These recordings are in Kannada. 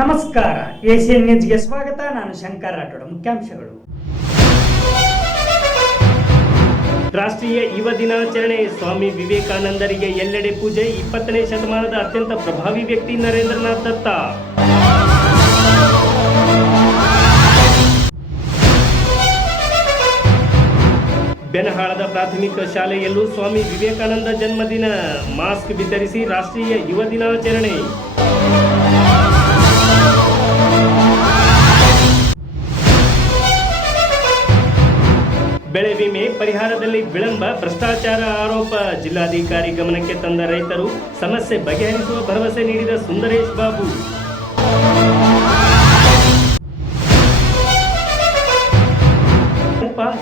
ನಮಸ್ಕಾರ, ಏಷ್ಯನ್ ನ್ಯೂಸ್ಗೆ ಸ್ವಾಗತ. ನಾನು ಶಂಕರ್ ರಾಠೋಡ. ಮುಖ್ಯಾಂಶಗಳು. ರಾಷ್ಟ್ರೀಯ ಯುವ ದಿನಾಚರಣೆ, ಸ್ವಾಮಿ ವಿವೇಕಾನಂದರಿಗೆ ಎಲ್ಲೆಡೆ ಪೂಜೆ. 20ನೇ ಶತಮಾನದ ಅತ್ಯಂತ ಪ್ರಭಾವಿ ವ್ಯಕ್ತಿ ನರೇಂದ್ರನಾಥ್ ದತ್ತ. ಬೆನಹಾಳದ ಪ್ರಾಥಮಿಕ ಶಾಲೆಯಲ್ಲೂ ಸ್ವಾಮಿ ವಿವೇಕಾನಂದ ಜನ್ಮದಿನ. ಮಾಸ್ಕ್ ವಿತರಿಸಿ ರಾಷ್ಟ್ರೀಯ ಯುವ ದಿನಾಚರಣೆ. ಬೆಳೆ ವಿಮೆ ಪರಿಹಾರದಲ್ಲಿ ವಿಳಂಬ, ಭ್ರಷ್ಟಾಚಾರ ಆರೋಪ. ಜಿಲ್ಲಾಧಿಕಾರಿ ಗಮನಕ್ಕೆ ತಂದ ರೈತರು, ಸಮಸ್ಯೆ ಬಗೆಹರಿಸುವ ಭರವಸೆ ನೀಡಿದ ಸುಂದರೇಶ್ ಬಾಬು.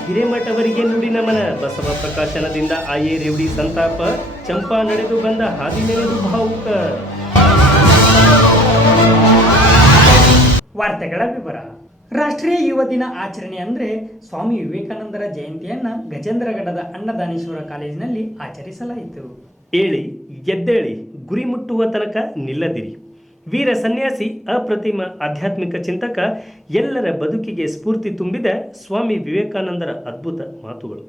ಹಿರೇಮಠ ಅವರಿಗೆ ನುಡಿ ನಮನ. ಬಸವ ಪ್ರಕಾಶನದಿಂದ ಆಯೇ ರೇವಡಿ ಸಂತಾಪ. ಚಂಪಾ ನಡೆದು ಬಂದ ಹಾದಿ ನೆನೆದು ಭಾವುಕ. ವಾರ್ತೆಗಳ ವಿವರ. ರಾಷ್ಟ್ರೀಯ ಯುವ ದಿನ ಆಚರಣೆ ಅಂದರೆ ಸ್ವಾಮಿ ವಿವೇಕಾನಂದರ ಜಯಂತಿಯನ್ನು ಗಜೇಂದ್ರಗಢದ ಅನ್ನದಾನೇಶ್ವರ ಕಾಲೇಜಿನಲ್ಲಿ ಆಚರಿಸಲಾಯಿತು. ಏಳಿ ಗೆದ್ದೇಳಿ, ಗುರಿ ಮುಟ್ಟುವ ತನಕ ನಿಲ್ಲದಿರಿ. ವೀರ ಸನ್ಯಾಸಿ, ಅಪ್ರತಿಮ ಆಧ್ಯಾತ್ಮಿಕ ಚಿಂತಕ, ಎಲ್ಲರ ಬದುಕಿಗೆ ಸ್ಫೂರ್ತಿ ತುಂಬಿದ ಸ್ವಾಮಿ ವಿವೇಕಾನಂದರ ಅದ್ಭುತ ಮಾತುಗಳು.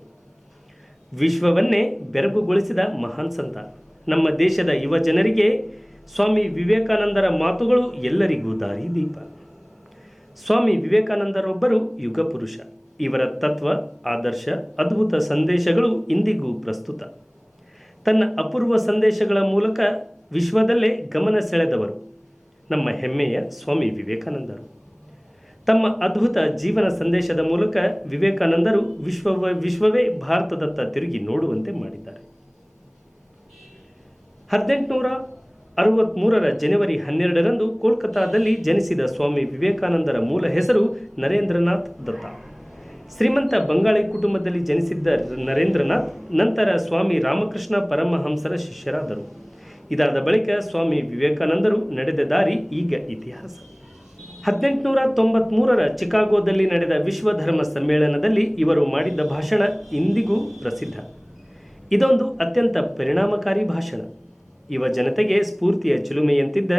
ವಿಶ್ವವನ್ನೇ ಬೆರಗುಗೊಳಿಸಿದ ಮಹಾನ್ ಸಂತ. ನಮ್ಮ ದೇಶದ ಯುವ ಜನರಿಗೆ ಸ್ವಾಮಿ ವಿವೇಕಾನಂದರ ಮಾತುಗಳು ಎಲ್ಲರಿಗೂ ದಾರಿದೀಪ. ಸ್ವಾಮಿ ವಿವೇಕಾನಂದರೊಬ್ಬರು ಯುಗ ಪುರುಷ. ಇವರ ತತ್ವ, ಆದರ್ಶ, ಅದ್ಭುತ ಸಂದೇಶಗಳು ಇಂದಿಗೂ ಪ್ರಸ್ತುತ. ತನ್ನ ಅಪೂರ್ವ ಸಂದೇಶಗಳ ಮೂಲಕ ವಿಶ್ವದಲ್ಲೇ ಗಮನ ಸೆಳೆದವರು ನಮ್ಮ ಹೆಮ್ಮೆಯ ಸ್ವಾಮಿ ವಿವೇಕಾನಂದರು. ತಮ್ಮ ಅದ್ಭುತ ಜೀವನ ಸಂದೇಶದ ಮೂಲಕ ವಿವೇಕಾನಂದರು ವಿಶ್ವವೇ ಭಾರತದತ್ತ ತಿರುಗಿ ನೋಡುವಂತೆ ಮಾಡಿದ್ದಾರೆ. 1863 ಜನವರಿ 12ರಂದು ಕೋಲ್ಕತ್ತಾದಲ್ಲಿ ಜನಿಸಿದ ಸ್ವಾಮಿ ವಿವೇಕಾನಂದರ ಮೂಲ ಹೆಸರು ನರೇಂದ್ರನಾಥ್ ದತ್ತ. ಶ್ರೀಮಂತ ಬಂಗಾಳಿ ಕುಟುಂಬದಲ್ಲಿ ಜನಿಸಿದ್ದ ನರೇಂದ್ರನಾಥ್ ನಂತರ ಸ್ವಾಮಿ ರಾಮಕೃಷ್ಣ ಪರಮಹಂಸರ ಶಿಷ್ಯರಾದರು. ಇದಾದ ಬಳಿಕ ಸ್ವಾಮಿ ವಿವೇಕಾನಂದರು ನಡೆದ ದಾರಿ ಈಗ ಇತಿಹಾಸ. 1893 ಚಿಕಾಗೋದಲ್ಲಿ ನಡೆದ ವಿಶ್ವ ಧರ್ಮ ಸಮ್ಮೇಳನದಲ್ಲಿ ಇವರು ಮಾಡಿದ್ದ ಭಾಷಣ ಇಂದಿಗೂ ಪ್ರಸಿದ್ಧ. ಇದೊಂದು ಅತ್ಯಂತ ಪರಿಣಾಮಕಾರಿ ಭಾಷಣ. ಯುವ ಜನತೆಗೆ ಸ್ಫೂರ್ತಿಯ ಚಿಲುಮೆಯಂತಿದ್ದ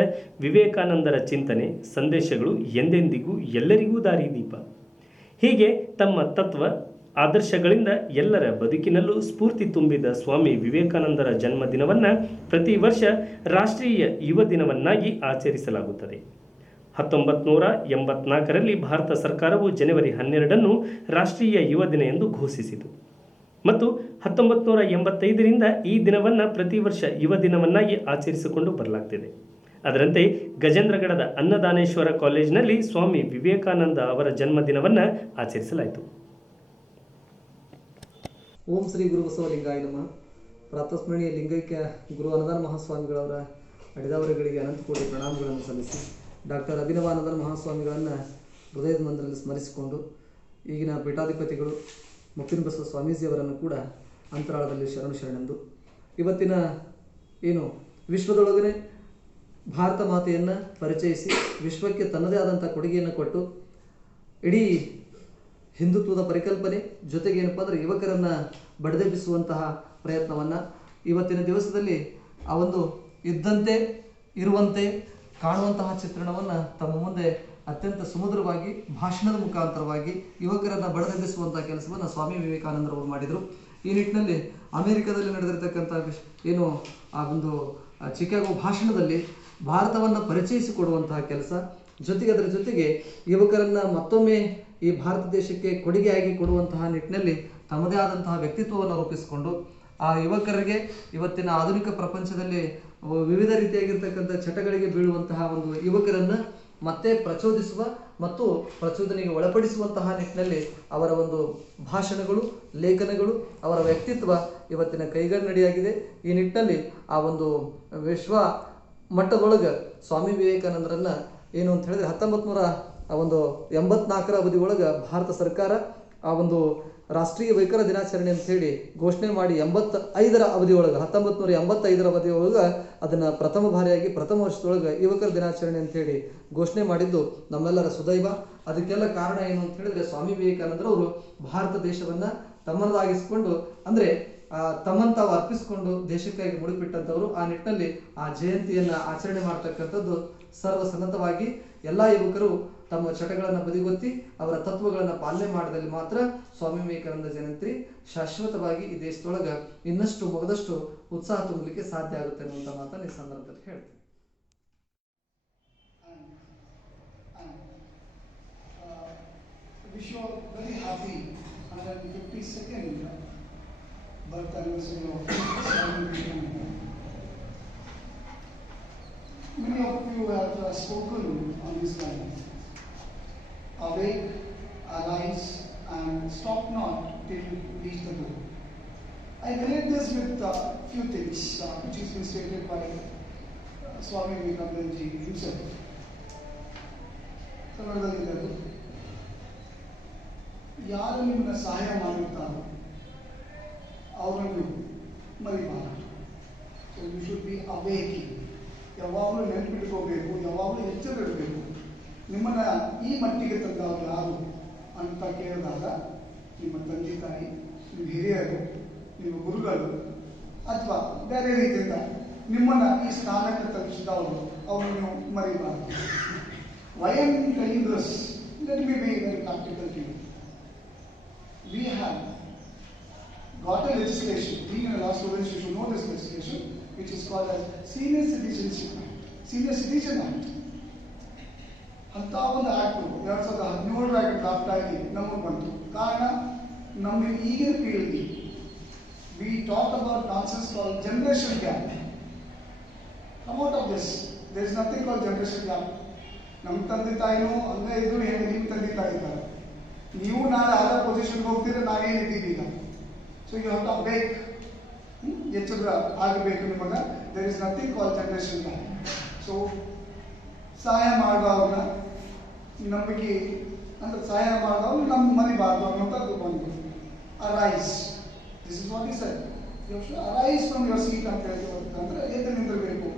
ವಿವೇಕಾನಂದರ ಚಿಂತನೆ, ಸಂದೇಶಗಳು ಎಂದೆಂದಿಗೂ ಎಲ್ಲರಿಗೂ ದಾರಿದೀಪ. ಹೀಗೆ ತಮ್ಮ ತತ್ವ, ಆದರ್ಶಗಳಿಂದ ಎಲ್ಲರ ಬದುಕಿನಲ್ಲೂ ಸ್ಫೂರ್ತಿ ತುಂಬಿದ ಸ್ವಾಮಿ ವಿವೇಕಾನಂದರ ಜನ್ಮದಿನವನ್ನು ಪ್ರತಿ ವರ್ಷ ರಾಷ್ಟ್ರೀಯ ಯುವ ದಿನವನ್ನಾಗಿ ಆಚರಿಸಲಾಗುತ್ತದೆ. 1984ರಲ್ಲಿ ಭಾರತ ಸರ್ಕಾರವು ಜನವರಿ 12ನ್ನು ರಾಷ್ಟ್ರೀಯ ಯುವ ದಿನ ಎಂದು ಘೋಷಿಸಿತು ಮತ್ತು 1985ರಿಂದ ಈ ದಿನವನ್ನು ಪ್ರತಿ ವರ್ಷ ಯುವ ದಿನವನ್ನಾಗಿ ಆಚರಿಸಿಕೊಂಡು ಬರಲಾಗ್ತಿದೆ. ಅದರಂತೆ ಗಜೇಂದ್ರಗಢದ ಅನ್ನದಾನೇಶ್ವರ ಕಾಲೇಜಿನಲ್ಲಿ ಸ್ವಾಮಿ ವಿವೇಕಾನಂದ ಅವರ ಜನ್ಮದಿನವನ್ನು ಆಚರಿಸಲಾಯಿತು. ಓಂ ಶ್ರೀ ಗುರು ಬಸವಲಿಂಗಾಯ ನಮಃ. ಪ್ರಾತಸ್ಮರಣೀಯ ಲಿಂಗೈಕ್ಯ ಗುರು ಅನ್ನದಾನ ಮಹಾಸ್ವಾಮಿಗಳವರ ಅಡಿದವರುಗಳಿಗೆ ಅನಂತ ಕೋಟಿ ಪ್ರಣಾಮಗಳನ್ನು ಸಲ್ಲಿಸಿ ಡಾಕ್ಟರ್ ಅಭಿನವಾನಂದ ಮಹಾಸ್ವಾಮಿಗಳನ್ನು ಹೃದಯದ ಮಂದಿರದಲ್ಲಿ ಸ್ಮರಿಸಿಕೊಂಡು ಈಗಿನ ಪೀಠಾಧಿಪತಿಗಳು ಮುಪ್ಪಿನ ಬಸವ ಸ್ವಾಮೀಜಿಯವರನ್ನು ಕೂಡ ಅಂತರಾಳದಲ್ಲಿ ಶರಣೆಂದು ಇವತ್ತಿನ ವಿಶ್ವದೊಳಗನೆ ಭಾರತ ಮಾತೆಯನ್ನು ಪರಿಚಯಿಸಿ ವಿಶ್ವಕ್ಕೆ ತನ್ನದೇ ಆದಂಥ ಕೊಡುಗೆಯನ್ನು ಕೊಟ್ಟು ಇಡೀ ಹಿಂದುತ್ವದ ಪರಿಕಲ್ಪನೆ ಜೊತೆಗೆ ಯುವಕರನ್ನು ಬಡಿದೆಬ್ಬಿಸುವಂತಹ ಪ್ರಯತ್ನವನ್ನು ಇವತ್ತಿನ ದಿವಸದಲ್ಲಿ ಆ ಒಂದು ಇದ್ದಂತೆ ಇರುವಂತೆ ಕಾಣುವಂತಹ ಚಿತ್ರಣವನ್ನು ತಮ್ಮ ಮುಂದೆ ಅತ್ಯಂತ ಸುಮಧುರವಾಗಿ ಭಾಷಣದ ಮುಖಾಂತರವಾಗಿ ಯುವಕರನ್ನು ಬಡಿದೆಬ್ಬಿಸುವಂಥ ಕೆಲಸವನ್ನು ಸ್ವಾಮಿ ವಿವೇಕಾನಂದರವರು ಮಾಡಿದರು. ಈ ನಿಟ್ಟಿನಲ್ಲಿ ಅಮೆರಿಕದಲ್ಲಿ ನಡೆದಿರ್ತಕ್ಕಂಥ ಆ ಒಂದು ಚಿಕಾಗೋ ಭಾಷಣದಲ್ಲಿ ಭಾರತವನ್ನು ಪರಿಚಯಿಸಿಕೊಡುವಂತಹ ಕೆಲಸ, ಜೊತೆಗೆ ಅದರ ಜೊತೆಗೆ ಯುವಕರನ್ನು ಮತ್ತೊಮ್ಮೆ ಈ ಭಾರತ ದೇಶಕ್ಕೆ ಕೊಡುಗೆಯಾಗಿ ಕೊಡುವಂತಹ ನಿಟ್ಟಿನಲ್ಲಿ ತಮ್ಮದೇ ಆದಂತಹ ವ್ಯಕ್ತಿತ್ವವನ್ನು ರೂಪಿಸಿಕೊಂಡು ಆ ಯುವಕರಿಗೆ ಇವತ್ತಿನ ಆಧುನಿಕ ಪ್ರಪಂಚದಲ್ಲಿ ವಿವಿಧ ರೀತಿಯಾಗಿರ್ತಕ್ಕಂಥ ಚಟಗಳಿಗೆ ಬೀಳುವಂತಹ ಒಂದು ಯುವಕರನ್ನು ಮತ್ತೆ ಪ್ರಚೋದಿಸುವ ಮತ್ತು ಪ್ರಚೋದನೆಗೆ ಒಳಪಡಿಸುವಂತಹ ನಿಟ್ಟಿನಲ್ಲಿ ಅವರ ಒಂದು ಭಾಷಣಗಳು, ಲೇಖನಗಳು, ಅವರ ವ್ಯಕ್ತಿತ್ವ ಇವತ್ತಿನ ಕೈಗನ್ನಡಿಯಾಗಿದೆ. ಈ ನಿಟ್ಟಿನಲ್ಲಿ ಆ ಒಂದು ವಿಶ್ವ ಮಟ್ಟದೊಳಗೆ ಸ್ವಾಮಿ ವಿವೇಕಾನಂದರನ್ನು ಅಂತ ಹೇಳಿದ್ರೆ 1984 ಅವಧಿ ಒಳಗೆ ಭಾರತ ಸರ್ಕಾರ ಆ ಒಂದು ರಾಷ್ಟ್ರೀಯ ಯುವಕರ ದಿನಾಚರಣೆ ಅಂತ ಹೇಳಿ ಘೋಷಣೆ ಮಾಡಿ 85ರ ಅವಧಿಯೊಳಗೆ 1985ರ ಅವಧಿಯೊಳಗೆ ಅದನ್ನು ಪ್ರಥಮ ಬಾರಿಯಾಗಿ ಪ್ರಥಮ ವರ್ಷದೊಳಗೆ ಯುವಕರ ದಿನಾಚರಣೆ ಅಂತ ಹೇಳಿ ಘೋಷಣೆ ಮಾಡಿದ್ದು ನಮ್ಮೆಲ್ಲರ ಸುದೈವ. ಅದಕ್ಕೆಲ್ಲ ಕಾರಣ ಏನು ಅಂತ ಹೇಳಿದ್ರೆ ಸ್ವಾಮಿ ವಿವೇಕಾನಂದರವರು ಭಾರತ ದೇಶವನ್ನು ತಮ್ಮದಾಗಿಸಿಕೊಂಡು ಅಂದರೆ ತಮ್ಮನ್ನು ತಾವು ಅರ್ಪಿಸಿಕೊಂಡು ದೇಶಕ್ಕಾಗಿ ಮುಡಿಪಿಟ್ಟಂಥವರು. ಆ ನಿಟ್ಟಿನಲ್ಲಿ ಆ ಜಯಂತಿಯನ್ನು ಆಚರಣೆ ಮಾಡ್ತಕ್ಕಂಥದ್ದು ಸರ್ವಸನ್ನದ್ಧವಾಗಿ ಎಲ್ಲ ಯುವಕರು ತಮ್ಮ ಚಟಗಳನ್ನು ಬದಿಗೊತ್ತಿ ಅವರ ತತ್ವಗಳನ್ನು ಪಾಲನೆ ಮಾಡಿದಲ್ಲಿ ಮಾತ್ರ ಸ್ವಾಮಿ ವಿವೇಕಾನಂದ ಜಯಂತಿ ಶಾಶ್ವತವಾಗಿ ಈ ದೇಶದೊಳಗೆ ಇನ್ನಷ್ಟು ಮಗದಷ್ಟು ಉತ್ಸಾಹ ತುಂಬಲಿಕ್ಕೆ ಸಾಧ್ಯ ಆಗುತ್ತೆ ಅನ್ನುವಂಥ ಮಾತನ್ನು ಈ ಸಂದರ್ಭದಲ್ಲಿ ಹೇಳ್ತೀನಿ. Wish you all very happy 152nd birth anniversary of Swami Vivekananda. Many of you have spoken on this line. Awake, arise, and stop not till you reach the goal. I relate this with a few things which has been stated by Swami Vivekananda ji himself. ಕನ್ನಡದಲ್ಲಿದ್ದರು, ಯಾರು ನಿಮ್ಮನ್ನ ಸಹಾಯ ಮಾಡಿರ್ತಾರೋ ಅವರನ್ನು ಮರಿಬಾರದು. So you should be awaking. ಯಾವಾಗಲೂ ನೆನಪಿಟ್ಕೋಬೇಕು, ಯಾವಾಗಲೂ ಎಚ್ಚರಿರಬೇಕು. ನಿಮ್ಮನ್ನ ಈ ಮಟ್ಟಿಗೆ ತಂದವರು ಯಾರು ಅಂತ ಕೇಳಿದಾಗ ನಿಮ್ಮ ತಂದೆ ತಾಯಿ, ನಿಮ್ಮ ಹಿರಿಯರು, ನಿಮ್ಮ ಗುರುಗಳು, ಅಥವಾ ಬೇರೆ ರೀತಿಯಿಂದ ನಿಮ್ಮನ್ನ ಈ ಸ್ಥಾನಕ್ಕೆ ತಲುಪಿಸಿದವರು ಅವರನ್ನು ನೀವು ಮರಿಬಾರದು. Why I am telling this? Let me be very practical to you. We have got a legislation, being in a law students, you should know this legislation, which is called as Senior Citizenship Act, Senior Citizen Act. ಅಂತ ಒಂದು ಆಕ್ಟ್ 2017 ಡ್ರಾಫ್ಟ್ ಆಗಿ ನಮಗೆ ಬಂತು. ಕಾರಣ, ನಮ್ಮ ಈಗಿನ ಪೀಳಿಗೆ we talk about nonsense called generation gap. Come out of this. There is nothing called generation gap. ನಮ್ಮ ತಂದೆ ತಾಯಿನೂ ಹಂಗ ಇದ್ರು, ಹೇಗೆ ನಿಮ್ಮ ತಂದೆ ತಾಯಿ ಇದ್ದಾರೆ, ನೀವು ನಾಳೆ ಆದ ಪೊಸಿಷನ್ಗೆ ಹೋಗ್ತಿದ್ರೆ ನಾವೇನಿದ್ದೀವಿ ಈಗ. So you have to awake, ಎಚ್ಚರ ಆಗಬೇಕು ನಿಮಗೆ. There is nothing call generation gap. So ಸಹಾಯ ಮಾಡುವವ್ರನ್ನ ನಂಬಿಕೆ ಅಂದ್ರೆ ಸಹಾಯ ಮಾಡಿದವ್ರು ನಮ್ಮ ಮರಿಬಾರ್ದು ಅನ್ನೋಂಥದ್ದು ಒಂದು. Arise, this is what is arise from your seat ಅಂತ ಹೇಳ್ತೀವಂದ್ರೆ ಎದ್ದು ನಿಂದಿರಬೇಕು.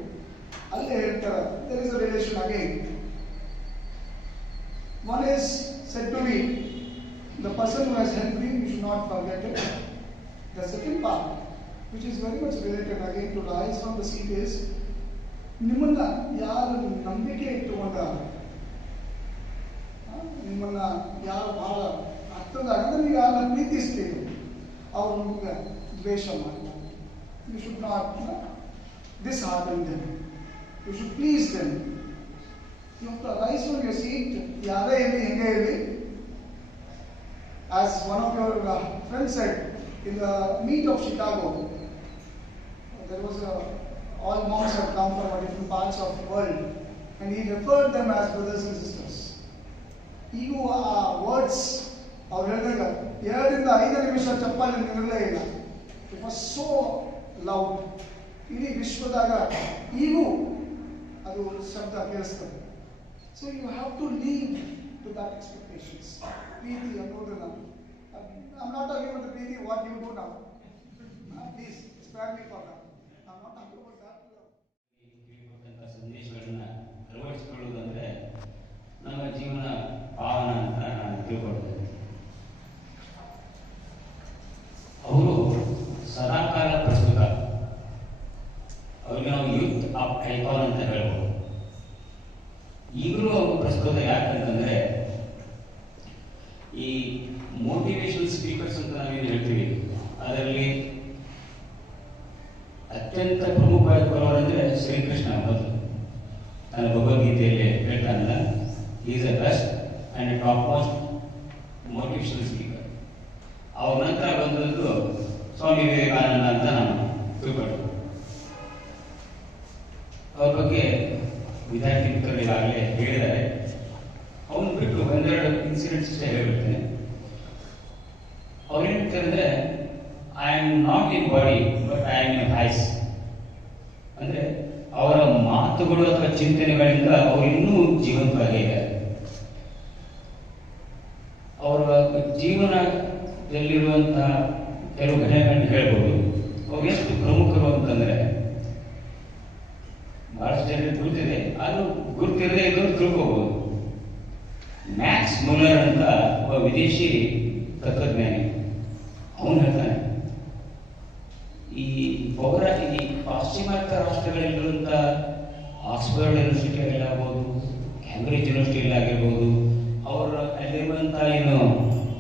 ಅಲ್ಲೇ ಹೇಳ್ತಾರೆ, there is a relation again. One is said to be the person who has helped me, you should not forget it. The second part, which is very much related again to rise from the seat, is ನಿಮ್ಮನ್ನ ಯಾರು ನಂಬಿಕೆ ಇಟ್ಟುಕೊಂಡ, ನಿಮ್ಮನ್ನ ಯಾರು ಬಹಳ ಅರ್ಥದಾಗ ನೀವು ಯಾರನ್ನ ಪ್ರೀತಿಸ್ತೀರಿ ಅವ್ರು ನಿಮ್ಗೆ ದ್ವೇಷ ಮಾಡ್ತಾರೆ. You should not dishearten them. You should please them. You have to rise from your seat. ಯಾರೇ ಇರಲಿ, ಹೆಂಗೆ ಇರಲಿ. As one of your friends said, in the meet of Chicago, there was all monks had come from different parts of the world, and he referred them as brothers and sisters. Even words ಅವ್ರು ಹೇಳಿದಾಗ 2 ರಿಂದ 5 ನಿಮಿಷ ಚಪ್ಪಾಳೆ ನಿಲ್ಲಲೇ ಇಲ್ಲ. It was so loud. ಇಡೀ ವಿಶ್ವದಾಗ ಈಗೂ ಅದು ಶಬ್ದ ಕೇಳಿಸ್ತದೆ. So you have to live to that expectations. Preeti, I'm not talking about the Preeti what you do now. Please spare me for that. I'm not talking about that. ಸಂದೇಶಗಳನ್ನ ಅಳವಡಿಸಿಕೊಳ್ಳುವುದಂದ್ರೆ ನಮ್ಮ ಜೀವನ ಪಾವನ ಅಂತ ನಾನು ತಿಳ್ಕೊಳ್ತೇನೆ. ಅವರು ಸದಾಕಾಲ ಪ್ರಸ್ತುತ. ಅವ್ರಿಗೆ ನಾವು ಯೂತ್ ಆಫ್ ಐಕಾನ್ ಅಂತ ಹೇಳ್ಬೋದು. ಈಗಲೂ ಅವರು ಪ್ರಸ್ತುತ. ಯಾಕಂತಂದ್ರೆ ಈ ಮೋಟಿವೇಶನಲ್ ಸ್ಪೀಕರ್ಸ್ ಅಂತ ನಾವೇನು ಹೇಳ್ತೀವಿ, ಅದರಲ್ಲಿ ಅತ್ಯಂತ ಪ್ರಮುಖವಾಗಿ ಬರೋರಂದ್ರೆ ಶ್ರೀಕೃಷ್ಣ. ಮೊದಲು ನಾನು ಭಗವದ್ಗೀತೆಯಲ್ಲಿ ಹೇಳ್ತಾನಲ್ಲ, is a best and top most motivational speaker. ಅವ್ರ ನಂತರ ಬಂದದ್ದು ಸ್ವಾಮಿ ವಿವೇಕಾನಂದ ಅಂತ ನಾನು ತಿಳ್ಕೊಂಡೆ. ಅವ್ರ ಬಗ್ಗೆ ವಿದ್ಯಾರ್ಥಿ ಮಿತ್ರರು ಈಗಾಗಲೇ ಹೇಳಿದ್ದಾರೆ. ಅವನು ಬಿಟ್ಟು ಒಂದೆರಡು ಇನ್ಸಿಡೆಂಟ್ಸ್ ಅಷ್ಟೇ ಹೇಳ್ಬಿಡ್ತೇನೆ. ಅವ್ರು ಹೇಳ್ತಾರೆ, I am not in body but I am in voice. ಅಂದ್ರೆ ಅವರ ಮಾತುಗಳು ಅಥವಾ ಚಿಂತನೆಗಳಿಂದ ಅವರು ಇನ್ನೂ ಜೀವಂತವಾಗಿದ್ದಾರೆ. ಅವರ ಜೀವನದಲ್ಲಿರುವಂತಹ ಕೆಲವು ಘಟನೆಗಳನ್ನು ಹೇಳ್ಬೋದು. ಅವ್ರು ಎಷ್ಟು ಪ್ರಮುಖರು ಅಂತಂದ್ರೆ, ಬಹಳಷ್ಟು ಜನರಿಗೆ ಗುರುತಿದೆ, ಅದು ಗುರುತಿರದೆ ಇದ್ದವರು ತಿಳ್ಕೋಬಹುದು. ಮ್ಯಾಕ್ಸ್ ಮುಲ್ಲರ್ ಅಂತ ಒಬ್ಬ ವಿದೇಶಿ ತತ್ವಜ್ಞಾನಿ, ಅವನು ಹೇಳ್ತಾನೆ, ಈ ಪಾಶ್ಚಿಮಾತ್ಯ ರಾಷ್ಟ್ರಗಳಲ್ಲಿರುವಂಥ ಆಕ್ಸ್ಫರ್ಡ್ ಯೂನಿವರ್ಸಿಟಿಗಳಾಗ್ಬೋದು, ಕ್ಯಾಂಬ್ರಿಡ್ಜ್ ಯೂನಿವರ್ಸಿಟಿಯಲ್ಲಿ ಆಗಿರ್ಬೋದು, ಅವರು ಅಲ್ಲಿರುವಂಥ ಏನು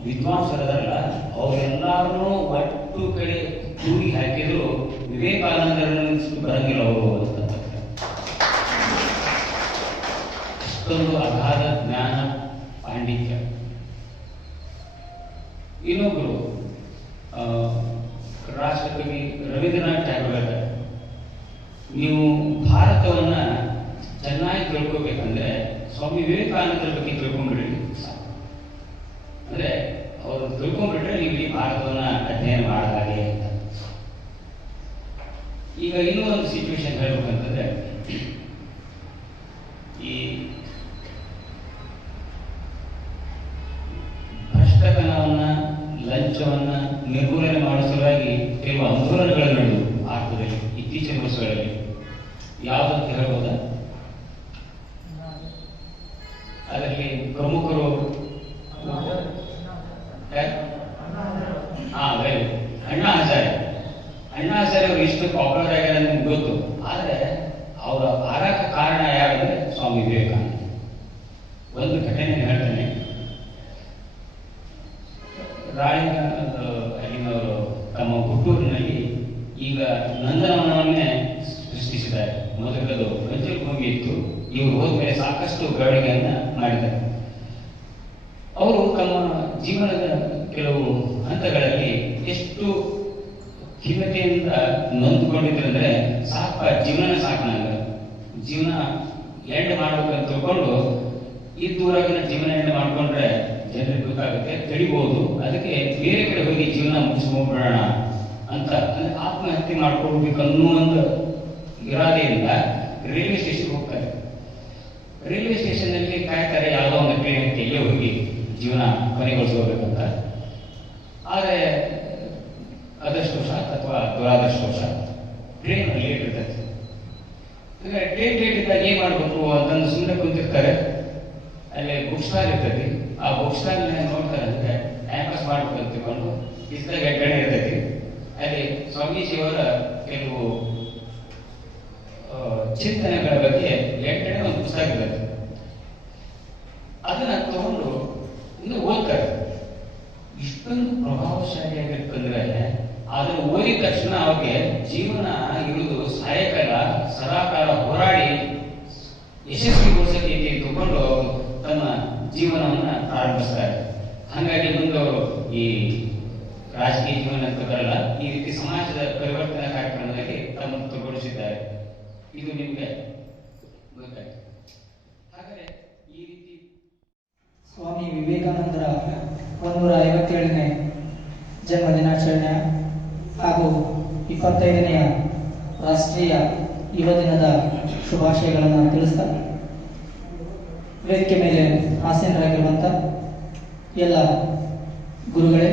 ವಿದ್ವಾಂಸರದಲ್ಲ ಅವರೆಲ್ಲರೂ ಒಟ್ಟು ಕಡೆ ಕೂಡಿ ಹಾಕಿದ್ರು ವಿವೇಕಾನಂದರನ್ನು ಬರಂಗಿಲ್ಲ ಅವರು ಅಂತ. ಅಷ್ಟೊಂದು ಅಗಾಧ ಜ್ಞಾನ ಪಾಂಡಿತ್ಯ. ಇನ್ನೊಬ್ಬರು ರಾಷ್ಟ್ರಕವಿ ರವೀಂದ್ರನಾಥ್ ಟ್ಯಾಗೋರ್, ನೀವು ಭಾರತವನ್ನ ಚೆನ್ನಾಗಿ ತಿಳ್ಕೋಬೇಕಂದ್ರೆ ಸ್ವಾಮಿ ವಿವೇಕಾನಂದರ ಬಗ್ಗೆ ತಿಳ್ಕೊಂಡ್ಬಿಡ್ರಿ. ಅಂದ್ರೆ ಅವರು ತಿಳ್ಕೊಂಡ್ಬಿಟ್ರೆ ನೀವು ಈ ಭಾರತವನ್ನ ಅಧ್ಯಯನ ಮಾಡಲಾಗೆ ಅಂತ. ಈಗ ಇನ್ನೂ ಒಂದು ಸಿಚುವೇಶನ್ ಹೇಳ್ಬೇಕಂತಂದ್ರೆ, ಈ ಭ್ರಷ್ಟತನವನ್ನ ಲಂಚವನ್ನ ನಿರ್ಮೂಲನೆ ಮಾಡುವ ಸಲುವಾಗಿ ಕೆಲವು ಆಂದೋಲನಗಳು ನಡೆದವು ಭಾರತದಲ್ಲಿ ಇತ್ತೀಚಿನ ವರ್ಷಗಳಲ್ಲಿ. ಯಾವುದಂತ ಹೇಳ್ಬೋದಾ? ಅದರಲ್ಲಿ ಪ್ರಮುಖರು ಅಣ್ಣಾ ಹಜಾರೆ ಅವರು ಇಷ್ಟು ಪಾಪ್ಯುಲರ್ ಆಗ್ಯಾರ ನಿಮ್ಗೆ ಗೊತ್ತು. ಆದರೆ ಅವರ ಆರಕ್ಕೆ ಕಾರಣ ಯಾರಂದ್ರೆ ಸ್ವಾಮಿ ವಿವೇಕಾನಂದ. ಒಂದು ಘಟನೆ ಹೇಳ್ತೇನೆ. ಅಲ್ಲಿನವರು ತಮ್ಮ ಹುಟ್ಟೂರಿನಲ್ಲಿ ಈಗ ನಂದನವನವನ್ನೇ ಸೃಷ್ಟಿಸಿದ್ದಾರೆ. ಮೊದಲದು ಗೊಂಚಲು ಭೂಮಿ ಇತ್ತು, ಇವರು ಹೋದ್ಮೇಲೆ ಸಾಕಷ್ಟು ಬೆಳವಣಿಗೆಯನ್ನ ಮಾಡಿದ್ದಾರೆ. ಅವರು ತಮ್ಮ ಜೀವನದ ಕೆಲವು ಹಂತಗಳಲ್ಲಿ ಎಷ್ಟು ಖಿನ್ನತೆಯಿಂದ ನೊಂದುಕೊಂಡಿದ್ರಂದ್ರೆ, ಜೀವನ ಸಾಕನಾಗ ಜೀವನ ಎಂಡ್ ಮಾಡ್ಬೇಕಂತ ತಿಳ್ಕೊಂಡು ಇದ್ದೂರಾಗಿನ ಜೀವನ ಎಂಡ್ ಮಾಡ್ಕೊಂಡ್ರೆ ಜನರಿಗೆ ಗೊತ್ತಾಗುತ್ತೆ, ತಡಿಬಹುದು, ಅದಕ್ಕೆ ಬೇರೆ ಕಡೆ ಹೋಗಿ ಜೀವನ ಮುಗಿಸ್ಕೊಂಡ್ಬಿಡೋಣ ಅಂತ ಆತ್ಮಹತ್ಯೆ ಮಾಡ್ಕೊಳ್ಬೇಕನ್ನೋ ಒಂದು ಇರಾದೆಯಿಂದ ರೈಲ್ವೆ ಸ್ಟೇಷನ್ ಹೋಗ್ತಾರೆ. ರೈಲ್ವೆ ಸ್ಟೇಷನ್ ನಲ್ಲಿ ಕಾಯ್ತಾರೆ ಯಾವುದೋ ಒಂದು ಟ್ರೈನ್ ಎಲ್ಲೇ ಹೋಗಿ ಜೀವನ ಕೊನೆಗೊಳಿಸ್ಕೋಬೇಕಂತ. ಆದರೆ ಅದೃಷ್ಟವಶಾತ್ ಅಥವಾ ದುರಾದೃಷ್ಟವಶಾತ್ ಟ್ರೈನ್ ಲೇಟ್ ಇರ್ತದೆ. ಟ್ರೈನ್ ಲೇಟ್ ಇದ್ದಾಗ ಏನ್ ಮಾಡ್ಬೇಕು ಅಂತಂದು ಸುಮ್ಮನೆ ಕುಂತಿರ್ತಾರೆ. ಅಲ್ಲಿ ಬುಕ್ ಸ್ಟಾಲ್ ಇರ್ತೈತಿ. ಆ ಬುಕ್ ಸ್ಟಾಲ್ ನೋಡ್ತಾರೆ ಅಂದ್ರೆ ಟೈಮ್ ಪಾಸ್ ಮಾಡ್ಬೇಕು ಅಂತ ತಿಳ್ಕೊಂಡು ಇದ್ದಾಗ ಎಡ್ಗಣೆ ಇರ್ತೈತಿ. ಅಲ್ಲಿ ಸ್ವಾಮೀಜಿಯವರ ಕೆಲವು ಚಿಂತನೆಗಳ ಬಗ್ಗೆ ಎಂಟನೇ ಒಂದು ಪುಸ್ತಕ ಇರ್ತದೆ. ಅದನ್ನ ತಗೊಂಡು ಇನ್ನು ಓದ್ತಾರೆ. ಇಷ್ಟೊಂದು ಪ್ರಭಾವಶಾಲಿಯಾಗಿರ್ತಂದ್ರೆ ಅದನ್ನು ಓದಿದ ತಕ್ಷಣ ಅವ್ರಿಗೆ ಜೀವನ ಇರುವುದು ಸಹಾಯಕರ ಸದಾಕಾಲ ಹೋರಾಡಿ ಯಶಸ್ವಿಗೊಳಿಸಕ್ಕೆ ತಿಳ್ಕೊಂಡು ಅವರು ತಮ್ಮ ಜೀವನವನ್ನ ಪ್ರಾರಂಭಿಸ್ತಾರೆ. ಹಾಗಾಗಿ ಮುಂದೆ ಅವರು ಈ ರಾಜಕೀಯ ಜೀವನ ಅಂತ ಬರಲ್ಲ, ಈ ರೀತಿ ಸಮಾಜದ ಪರಿವರ್ತನಾ ಕಾರ್ಯಕ್ರಮದಲ್ಲಿ ತಮ್ಮನ್ನು ತೊಡಗಿಸಿದ್ದಾರೆ. ಇದು ನಿಮಗೆ ಗೊತ್ತಾಯ್ತು. ಹಾಗಾದ್ರೆ ಈ ರೀತಿ ಸ್ವಾಮಿ ವಿವೇಕಾನಂದರ 157ನೇ ಜನ್ಮ ದಿನಾಚರಣೆ ಹಾಗೂ 25ನೆಯ ರಾಷ್ಟ್ರೀಯ ಯುವ ದಿನದ ಶುಭಾಶಯಗಳನ್ನು ತಿಳಿಸ್ತಾ, ವೇದಿಕೆ ಮೇಲೆ ಆಸೀನರಾಗಿರುವಂಥ ಎಲ್ಲ ಗುರುಗಳೇ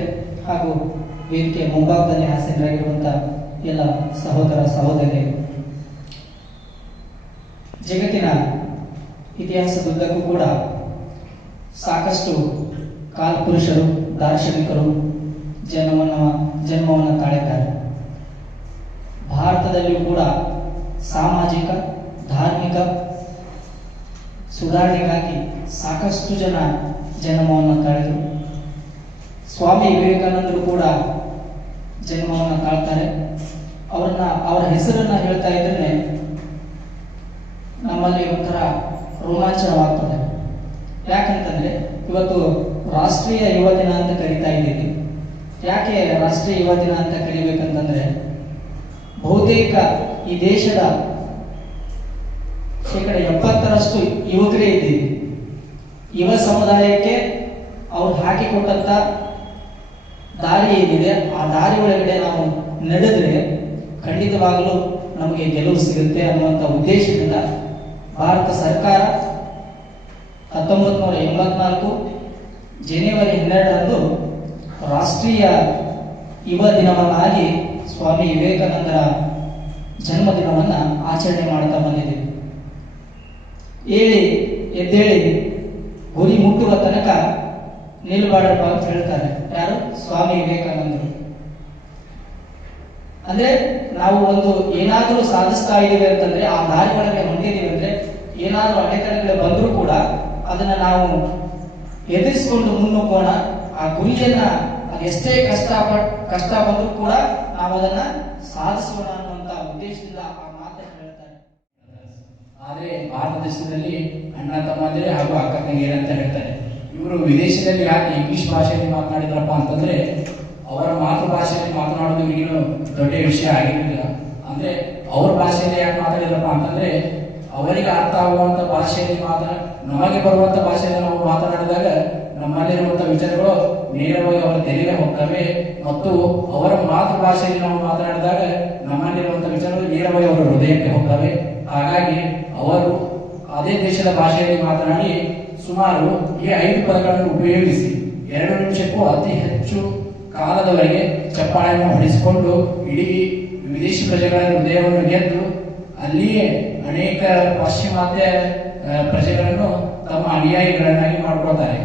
ಹಾಗೂ ವೇದಿಕೆ ಮುಂಭಾಗದಲ್ಲಿ ಆಸೀನರಾಗಿರುವಂಥ ಎಲ್ಲ ಸಹೋದರ ಸಹೋದರಿಯರು, ಜಗತ್ತಿನ ಇತಿಹಾಸದುದ್ದಕ್ಕೂ ಕೂಡ ಸಾಕಷ್ಟು ಕಾಲ್ಪುರುಷರು, ದಾರ್ಶನಿಕರು ಜನ್ಮವನ್ನು ತಾಳಿದ್ದಾರೆ. ಭಾರತದಲ್ಲಿಯೂ ಕೂಡ ಸಾಮಾಜಿಕ, ಧಾರ್ಮಿಕ ಸುಧಾರಣೆಗಾಗಿ ಸಾಕಷ್ಟು ಜನ ಜನ್ಮವನ್ನು ತಾಳಿದರು. ಸ್ವಾಮಿ ವಿವೇಕಾನಂದರು ಕೂಡ ಜನ್ಮವನ್ನು ತಾಳ್ತಾರೆ. ಅವರ ಹೆಸರನ್ನ ಹೇಳ್ತಾ ಇದ್ರೆ ನಮ್ಮಲ್ಲಿ ಒಂಥರ ರೋಮಾಂಚನವಾಗ್ತದೆ. ಯಾಕಂತಂದ್ರೆ ಇವತ್ತು ರಾಷ್ಟ್ರೀಯ ಯುವ ದಿನ ಅಂತ ಕರೀತಾ ಇದ್ದೀವಿ. ಯಾಕೆ ರಾಷ್ಟ್ರೀಯ ಯುವ ದಿನ ಅಂತ ಕರಿಬೇಕಂತಂದ್ರೆ, ಬಹುತೇಕ ಈ ದೇಶದ 70% ಯುವಕರೇ ಇದ್ದೀವಿ. ಯುವ ಸಮುದಾಯಕ್ಕೆ ಅವ್ರು ಹಾಕಿಕೊಟ್ಟಂತ ದಾರಿ ಏನಿದೆ, ಆ ದಾರಿ ಒಳಗಡೆ ನಾವು ನಡೆದ್ರೆ ಖಂಡಿತವಾಗಲೂ ನಮಗೆ ಗೆಲುವು ಸಿಗುತ್ತೆ ಅನ್ನುವಂಥ ಉದ್ದೇಶದಿಂದ ಭಾರತ ಸರ್ಕಾರ 1984 ಜನವರಿ 12ರಂದು ರಾಷ್ಟ್ರೀಯ ಯುವ ದಿನವನ್ನಾಗಿ ಸ್ವಾಮಿ ವಿವೇಕಾನಂದರ ಜನ್ಮದಿನವನ್ನು ಆಚರಣೆ ಮಾಡ್ತಾ ಬಂದಿದೆ. ಎದ್ದೇಳಿ ಗುರಿ ಮುಟ್ಟುವ ತನಕ ನಿಲ್ಬಾರ್ದಪ್ಪ ಅಂತ ಹೇಳ್ತಾರೆ. ಯಾರು? ಸ್ವಾಮಿ ವಿವೇಕಾನಂದರು. ಅಂದ್ರೆ ನಾವು ಒಂದು ಏನಾದರೂ ಸಾಧಿಸ್ತಾ ಇದೀವಿ ಅಂತಂದ್ರೆ, ಆ ದಾರಿ ಒಳಗೆ ಹೊಂಟಿದೀವಿ ಅಂದ್ರೆ ಏನಾದರೂ ಅಡೆತಡೆಗಳು ಬಂದರೂ ಕೂಡ ಅದನ್ನ ನಾವು ಎದುರಿಸಿಕೊಂಡು ಮುನ್ನುಗ್ಗೋಣ. ಆ ಗುರಿಯನ್ನ ಎಷ್ಟೇ ಕಷ್ಟ ಬಂದರೂ ಕೂಡ ನಾವು ಅದನ್ನ ಸಾಧಿಸೋಣ ಅನ್ನುವಂತ ಉದ್ದೇಶದಿಂದ ಆ ಮಾತನ್ನು ಹೇಳ್ತಾರೆ. ಆದರೆ ಭಾರತ ದೇಶದಲ್ಲಿ ಅಣ್ಣ ತಮ್ಮಂದಿರೇ ಹಾಗೂ ಅಕ್ಕ ತಂಗಿಯರೇ ಅಂತ ಹೇಳ್ತಾರೆ. ಇವರು ವಿದೇಶದಲ್ಲಿ ಯಾಕೆ ಇಂಗ್ಲಿಷ್ ಭಾಷೆಯಲ್ಲಿ ಮಾತನಾಡಿದ್ರಪ್ಪ ಅಂತಂದ್ರೆ ಅವರ ಮಾತೃಭಾಷೆಯಲ್ಲಿ ಮಾತನಾಡೋದು ಇವರಿಗೇನು ದೊಡ್ಡ ವಿಷಯ ಆಗಿರಲಿಲ್ಲ. ಅಂದ್ರೆ ಅವ್ರ ಭಾಷೆಯಲ್ಲಿ ಯಾಕೆ ಮಾತಾಡಿದ್ರಪ್ಪ ಅಂತಂದ್ರೆ ಅವರಿಗೆ ಅರ್ಥ ಆಗುವಂತ ಭಾಷೆಯಲ್ಲಿ ನಮಗೆ ಬರುವಂತ ಭಾಷೆಯಲ್ಲಿ ನಾವು ಮಾತನಾಡಿದಾಗ ನಮ್ಮಲ್ಲಿರುವಂತ ವಿಚಾರಗಳು ನೇರವಾಗಿ ಅವರ ತೆರೆಗೆ ಹೋಗ್ತವೆ ಮತ್ತು ಅವರ ಮಾತೃಭಾಷೆಯಲ್ಲಿ ನಾವು ಮಾತನಾಡಿದಾಗ ನಮ್ಮಲ್ಲಿರುವಂತ ವಿಚಾರಗಳು ನೇರವಾಗಿ ಅವರ ಹೃದಯಕ್ಕೆ ಹೋಗ್ತವೆ. ಹಾಗಾಗಿ ಅವರು ಅದೇ ದೇಶದ ಭಾಷೆಯಲ್ಲಿ ಮಾತನಾಡಿ ಸುಮಾರು ಈ 5 ಪದಗಳನ್ನು ಉಪಯೋಗಿಸಿ 2 ನಿಮಿಷಕ್ಕೂ ಅತಿ ಹೆಚ್ಚು ಕಾಲದವರೆಗೆ ಚಪ್ಪಾಳೆಯನ್ನು ಹೊಡೆಸಿಕೊಂಡು ಇಡೀ ವಿದೇಶಿ ಪ್ರಜೆಗಳ ಹೃದಯವನ್ನು ಗೆದ್ದು ಅಲ್ಲಿಯೇ ಅನೇಕ ಪಾಶ್ಚಿಮಾತ್ಯ ಪ್ರಜೆಗಳನ್ನು ತಮ್ಮ ಅನುಯಾಯಿಗಳನ್ನಾಗಿ ಮಾಡಿಕೊಳ್ತಾರೆ.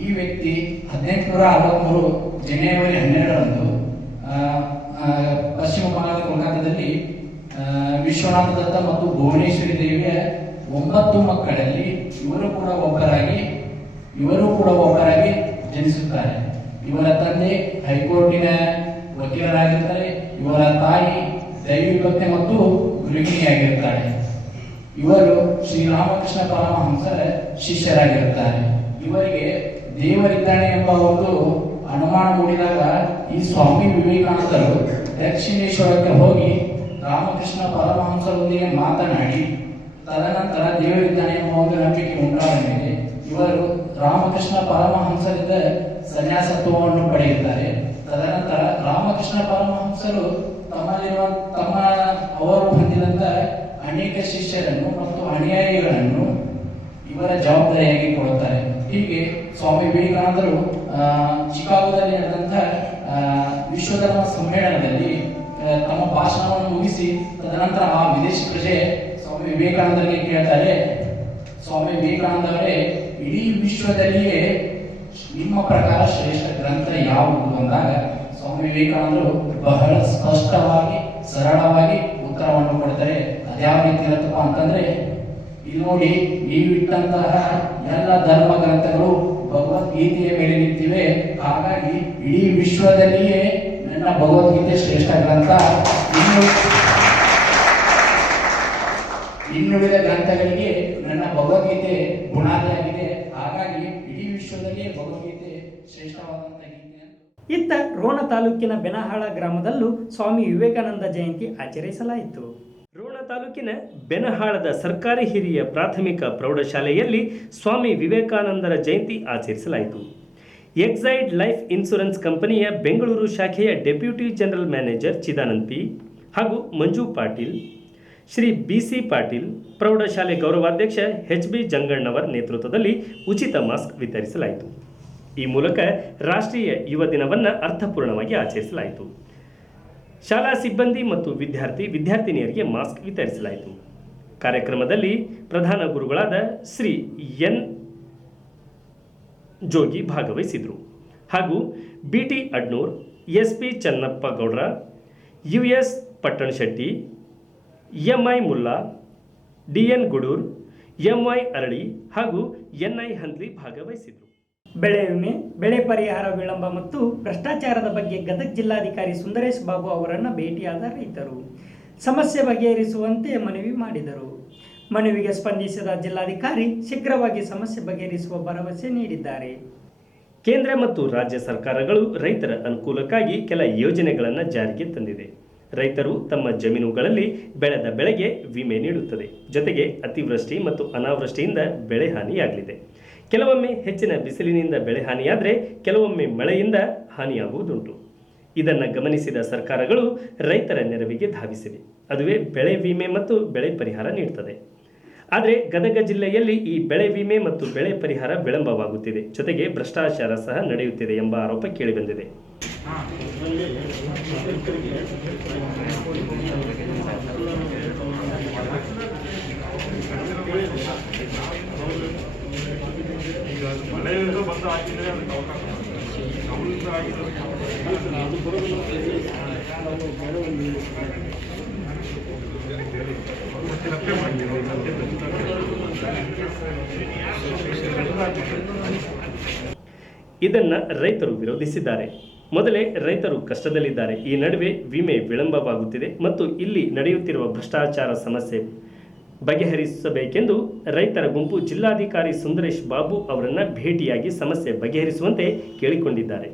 ಈ ವ್ಯಕ್ತಿ 1863 ಜನವರಿ 12ರಂದು ಪಶ್ಚಿಮ ಬಂಗಾಳದ ಕೋಲ್ಕತ್ತಾದಲ್ಲಿ ವಿಶ್ವನಾಥ ದತ್ತ ಮತ್ತು ಭುವನೇಶ್ವರಿ ದೇವಿಯ 9 ಮಕ್ಕಳಲ್ಲಿ ಇವರು ಕೂಡ ಒಬ್ಬರಾಗಿ ಜನಿಸುತ್ತಾರೆ. ಇವರ ತಂದೆ ಹೈಕೋರ್ಟಿನ ವಕೀಲರಾಗಿರ್ತಾರೆ. ಇವರ ತಾಯಿ ದೈವಭಕ್ತಿ ಮತ್ತು ಗೃಹಿಣಿಯಾಗಿರುತ್ತಾರೆ. ಇವರು ಶ್ರೀರಾಮಕೃಷ್ಣ ಪರಮಹಂಸರ ಶಿಷ್ಯರಾಗಿರುತ್ತಾರೆ. ಇವರಿಗೆ ದೇವರಿದ್ದಾನೆ ಎಂಬ ಒಂದು ಅನುಮಾನ ಮೂಡಿದಾಗ ಈ ಸ್ವಾಮಿ ವಿವೇಕಾನಂದರು ದಕ್ಷಿಣೇಶ್ವರಕ್ಕೆ ಹೋಗಿ ರಾಮಕೃಷ್ಣ ಪರಮಹಂಸರೊಂದಿಗೆ ಮಾತನಾಡಿ ತದನಂತರ ದೇವರಿದ್ದಾನೆ ಎಂಬ ಒಂದು ನಂಬಿಕೆ ಉಂಟಾದ ಮೇಲೆ ಇವರು ರಾಮಕೃಷ್ಣ ಪರಮಹಂಸರಿಂದ ಸನ್ಯಾಸತ್ವವನ್ನು ಪಡೆಯುತ್ತಾರೆ. ತದನಂತರ ರಾಮಕೃಷ್ಣ ಪರಮಹಂಸರು ಅವರು ಹೊಂದಿದಂತ ಅನೇಕ ಶಿಷ್ಯರನ್ನು ಮತ್ತು ಅನುಯಾಯಿಗಳನ್ನು ಇವರ ಜವಾಬ್ದಾರಿಯಾಗಿ ಕೊಡುತ್ತಾರೆ. ಹೀಗೆ ಸ್ವಾಮಿ ವಿವೇಕಾನಂದರು ಚಿಕಾಗೋದಲ್ಲಿ ನಡೆದಂತಹ ವಿಶ್ವಧರ್ಮ ಸಮ್ಮೇಳನದಲ್ಲಿ ತಮ್ಮ ಭಾಷಣವನ್ನು ಮುಗಿಸಿ ತದನಂತರ ಆ ವಿದೇಶಿ ಪ್ರಜೆ ಸ್ವಾಮಿ ವಿವೇಕಾನಂದರಿಗೆ ಕೇಳ್ತಾರೆ, ಸ್ವಾಮಿ ವಿವೇಕಾನಂದವರೇ, ಇಡೀ ವಿಶ್ವದಲ್ಲಿಯೇ ನಿಮ್ಮ ಪ್ರಕಾರ ಶ್ರೇಷ್ಠ ಗ್ರಂಥ ಯಾವುದು ಅಂದಾಗ ಸ್ವಾಮಿ ವಿವೇಕಾನಂದರು ಬಹಳ ಸ್ಪಷ್ಟವಾಗಿ ಸರಳವಾಗಿ ಉತ್ತರವನ್ನು ಕೊಡ್ತಾರೆ. ಅದ್ಯಾವ ರೀತಿ ಇರುತ್ತಪ್ಪ ಅಂತಂದ್ರೆ, ಇಲ್ಲಿ ನೋಡಿ, ನೀವಿಟ್ಟಂತಹ ಎಲ್ಲ ಧರ್ಮ ಗ್ರಂಥಗಳು ಭಗವದ್ಗೀತೆಯ ಮೇಲೆ ನಿಂತಿವೆ. ಹಾಗಾಗಿ ಇಡೀ ವಿಶ್ವದಲ್ಲಿಯೇ ನನ್ನ ಭಗವದ್ಗೀತೆ ಶ್ರೇಷ್ಠ ಗ್ರಂಥ. ಇನ್ನುಳಿದ ಗ್ರಂಥಗಳಿಗೆ ನನ್ನ ಭಗವದ್ಗೀತೆ ಬುನಾದಿಯಾಗಿದೆ. ಹಾಗಾಗಿ ಇಡೀ ವಿಶ್ವದಲ್ಲಿಯೇ ಭಗವದ್ಗೀತೆ ಶ್ರೇಷ್ಠವಾದಂತಹ ಗೀತೆ. ಇತ್ತ ರೋಣ ತಾಲೂಕಿನ ಬೆನಹಾಳ ಗ್ರಾಮದಲ್ಲೂ ಸ್ವಾಮಿ ವಿವೇಕಾನಂದ ಜಯಂತಿ ಆಚರಿಸಲಾಯಿತು. ರೋಣ ತಾಲೂಕಿನ ಬೆನಹಾಳದ ಸರ್ಕಾರಿ ಹಿರಿಯ ಪ್ರಾಥಮಿಕ ಪ್ರೌಢಶಾಲೆಯಲ್ಲಿ ಸ್ವಾಮಿ ವಿವೇಕಾನಂದರ ಜಯಂತಿ ಆಚರಿಸಲಾಯಿತು. ಎಕ್ಸೈಡ್ ಲೈಫ್ ಇನ್ಶೂರೆನ್ಸ್ ಕಂಪನಿಯ ಬೆಂಗಳೂರು ಶಾಖೆಯ deputy general manager Chidanand P ಹಾಗೂ ಮಂಜು ಪಾಟೀಲ್, ಶ್ರೀ BC ಪಾಟೀಲ್, ಪ್ರೌಢಶಾಲೆ ಗೌರವಾಧ್ಯಕ್ಷ HB ಜಂಗಣ್ಣವರ ನೇತೃತ್ವದಲ್ಲಿ ಉಚಿತ ಮಾಸ್ಕ್ ವಿತರಿಸಲಾಯಿತು. ಈ ಮೂಲಕ ರಾಷ್ಟ್ರೀಯ ಯುವ ದಿನವನ್ನು ಅರ್ಥಪೂರ್ಣವಾಗಿ ಆಚರಿಸಲಾಯಿತು. ಶಾಲಾ ಸಿಬ್ಬಂದಿ ಮತ್ತು ವಿದ್ಯಾರ್ಥಿನಿಯರಿಗೆ ಮಾಸ್ಕ್ ವಿತರಿಸಲಾಯಿತು. ಕಾರ್ಯಕ್ರಮದಲ್ಲಿ ಪ್ರಧಾನ ಗುರುಗಳಾದ ಶ್ರೀ N ಜೋಗಿ ಭಾಗವಹಿಸಿದರು ಹಾಗೂ BT ಅಡ್ನೂರ್, SP ಚನ್ನಪ್ಪ ಗೌಡ್ರ, US Pattanashetti, MI Mulla, DN ಗುಡೂರ್, MY ಅರಳಿ ಹಾಗೂ NI ಹಂದ್ಲಿ ಭಾಗವಹಿಸಿದರು. ಬೆಳೆ ವಿಮೆ, ಬೆಳೆ ಪರಿಹಾರ ವಿಳಂಬ ಮತ್ತು ಭ್ರಷ್ಟಾಚಾರದ ಬಗ್ಗೆ ಗದಗ ಜಿಲ್ಲಾಧಿಕಾರಿ ಸುಂದರೇಶ್ ಬಾಬು ಅವರನ್ನು ಭೇಟಿಯಾದ ರೈತರು ಸಮಸ್ಯೆ ಬಗೆಹರಿಸುವಂತೆ ಮನವಿ ಮಾಡಿದರು. ಮನವಿಗೆ ಸ್ಪಂದಿಸಿದ ಜಿಲ್ಲಾಧಿಕಾರಿ ಶೀಘ್ರವಾಗಿ ಸಮಸ್ಯೆ ಬಗೆಹರಿಸುವ ಭರವಸೆ ನೀಡಿದ್ದಾರೆ. ಕೇಂದ್ರ ಮತ್ತು ರಾಜ್ಯ ಸರ್ಕಾರಗಳು ರೈತರ ಅನುಕೂಲಕ್ಕಾಗಿ ಕೆಲ ಯೋಜನೆಗಳನ್ನು ಜಾರಿಗೆ ತಂದಿದೆ. ರೈತರು ತಮ್ಮ ಜಮೀನುಗಳಲ್ಲಿ ಬೆಳೆದ ಬೆಳೆಗೆ ವಿಮೆ ನೀಡುತ್ತದೆ. ಜೊತೆಗೆ ಅತಿವೃಷ್ಟಿ ಮತ್ತು ಅನಾವೃಷ್ಟಿಯಿಂದ ಬೆಳೆ ಹಾನಿಯಾಗಲಿದೆ. ಕೆಲವೊಮ್ಮೆ ಹೆಚ್ಚಿನ ಬಿಸಿಲಿನಿಂದ ಬೆಳೆ ಹಾನಿಯಾದರೆ ಕೆಲವೊಮ್ಮೆ ಮಳೆಯಿಂದ ಹಾನಿಯಾಗುವುದುಂಟು. ಇದನ್ನು ಗಮನಿಸಿದ ಸರ್ಕಾರಗಳು ರೈತರ ನೆರವಿಗೆ ಧಾವಿಸಿವೆ. ಅದುವೇ ಬೆಳೆ ವಿಮೆ ಮತ್ತು ಬೆಳೆ ಪರಿಹಾರ ನೀಡುತ್ತದೆ. ಆದರೆ ಗದಗ ಜಿಲ್ಲೆಯಲ್ಲಿ ಈ ಬೆಳೆ ವಿಮೆ ಮತ್ತು ಬೆಳೆ ಪರಿಹಾರ ವಿಳಂಬವಾಗುತ್ತಿದೆ. ಜೊತೆಗೆ ಭ್ರಷ್ಟಾಚಾರ ಸಹ ನಡೆಯುತ್ತಿದೆ ಎಂಬ ಆರೋಪ ಕೇಳಿಬಂದಿದೆ. ಇದನ್ನ ರೈತರು ವಿರೋಧಿಸಿದ್ದಾರೆ. ಮೊದಲೇ ರೈತರು ಕಷ್ಟದಲ್ಲಿದ್ದಾರೆ. ಈ ನಡುವೆ ವಿಮೆ ವಿಳಂಬವಾಗುತ್ತಿದೆ ಮತ್ತು ಇಲ್ಲಿ ನಡೆಯುತ್ತಿರುವ ಭ್ರಷ್ಟಾಚಾರ ಸಮಸ್ಯೆ ಬಗೆಹರಿಸಬೇಕೆಂದು ರೈತರ ಗುಂಪು ಜಿಲ್ಲಾಧಿಕಾರಿ ಸುಂದರೇಶ್ ಬಾಬು ಅವರನ್ನ ಭೇಟಿಯಾಗಿ ಸಮಸ್ಯೆ ಬಗೆಹರಿಸುವಂತೆ ಕೇಳಿಕೊಂಡಿದ್ದಾರೆ.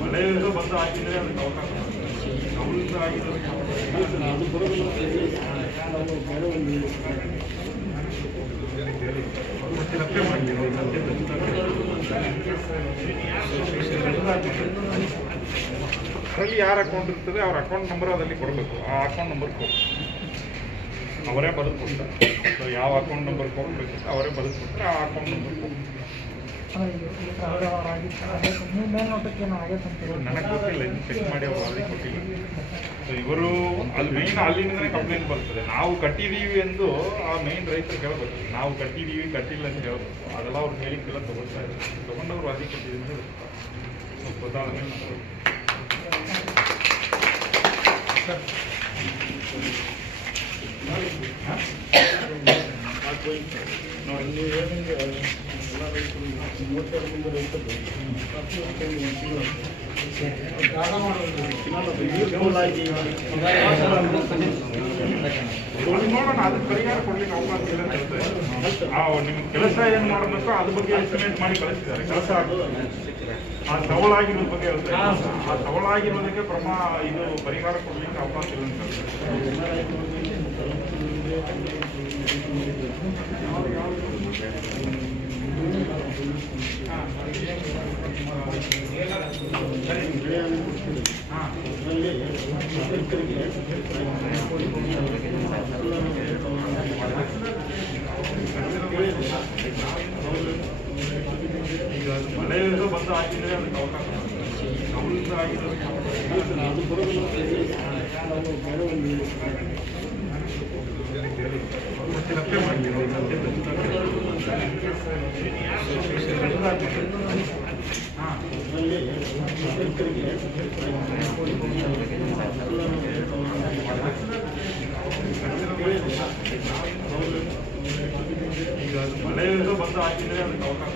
ಮಳೆಯಿಂದ ಬಂದು ಹಾಕಿದರೆ ಅದಕ್ಕೆ ಅವಕಾಶ ಅದರಲ್ಲಿ ಯಾರು ಅಕೌಂಟ್ ಇರ್ತದೆ ಅವ್ರ ಅಕೌಂಟ್ ನಂಬರ್ ಅದರಲ್ಲಿ ಕೊಡಬೇಕು. ಆ ಅಕೌಂಟ್ ನಂಬರ್ ಅವರೇ ಬದುಕೊಡ್ತಾರೆ. ಯಾವ ಅಕೌಂಟ್ ನಂಬರ್ ಕೊಡಬೇಕು ಅವರೇ ಬದುಕೊಡ್ತಾರೆ. ಆ ಅಕೌಂಟ್ ನಂಬರ್ ನನಗೆ ಗೊತ್ತಿಲ್ಲ, ಇನ್ನು ಚೆಕ್ ಮಾಡಿ ಅವರು ಅಲ್ಲಿ ಕೊಟ್ಟಿಲ್ಲ. ಸೊ ಇವರು ಅಲ್ಲಿ ಮೇನ್ ಅಲ್ಲಿಂದನೇ ಕಂಪ್ಲೇಂಟ್ ಬರ್ತದೆ. ನಾವು ಕಟ್ಟಿದ್ದೀವಿ ಎಂದು ಆ ಮೇನ್ ರೈತರು ಕೇಳಬೇಕು. ನಾವು ಕಟ್ಟಿದ್ದೀವಿ ಕಟ್ಟಿಲ್ಲ ಅಂತ ಹೇಳ್ಬೇಕು. ಅದೆಲ್ಲ ಅವ್ರು ಹೇಳಿಕ್ಕೆಲ್ಲ ತಗೊಳ್ತಾ ಇದ್ದಾರೆ. ತಗೊಂಡವ್ರು ಅದೇ ಕೊಟ್ಟಿದ್ದೀವಿ ಅಂತ ಗೊತ್ತಾದ ಮೇಲೆ ನೋಡೋಣ, ಅದಕ್ಕೆ ಪರಿಹಾರ ಕೊಡ್ಲಿಕ್ಕೆ ಅವಕಾಶ ಇಲ್ಲ ಅಂತ ಹೇಳ್ತಾರೆ. ನಿಮ್ಗೆ ಕೆಲಸ ಏನು ಮಾಡಬೇಕು ಅದ್ರ ಬಗ್ಗೆ ಎಸ್ಟಿಮೇಟ್ ಮಾಡಿ ಕಳಿಸಿದ್ದಾರೆ. ಕೆಲಸ ಆ ಸವಾಲಾಗಿರೋದ್ರ ಬಗ್ಗೆ ಹೇಳ್ತಾರೆ. ಆ ಸವಾಲಾಗಿರೋದಕ್ಕೆ ಇದು ಪರಿಹಾರ ಕೊಡ್ಲಿಕ್ಕೆ ಅವಕಾಶ ಇಲ್ಲ ಅಂತ ಹೇಳ್ತಾರೆ. ಈಗ ಮಳೆಯಿಂದ ಬಂದು ಹಾಕಿದರೆ ಅದಕ್ಕೆ ಅವಕಾಶ ಈಗ ಮಳೆಯಿಂದ ಬಂದು ಹಾಕಿದರೆ ಅದಕ್ಕೆ ಅವಕಾಶ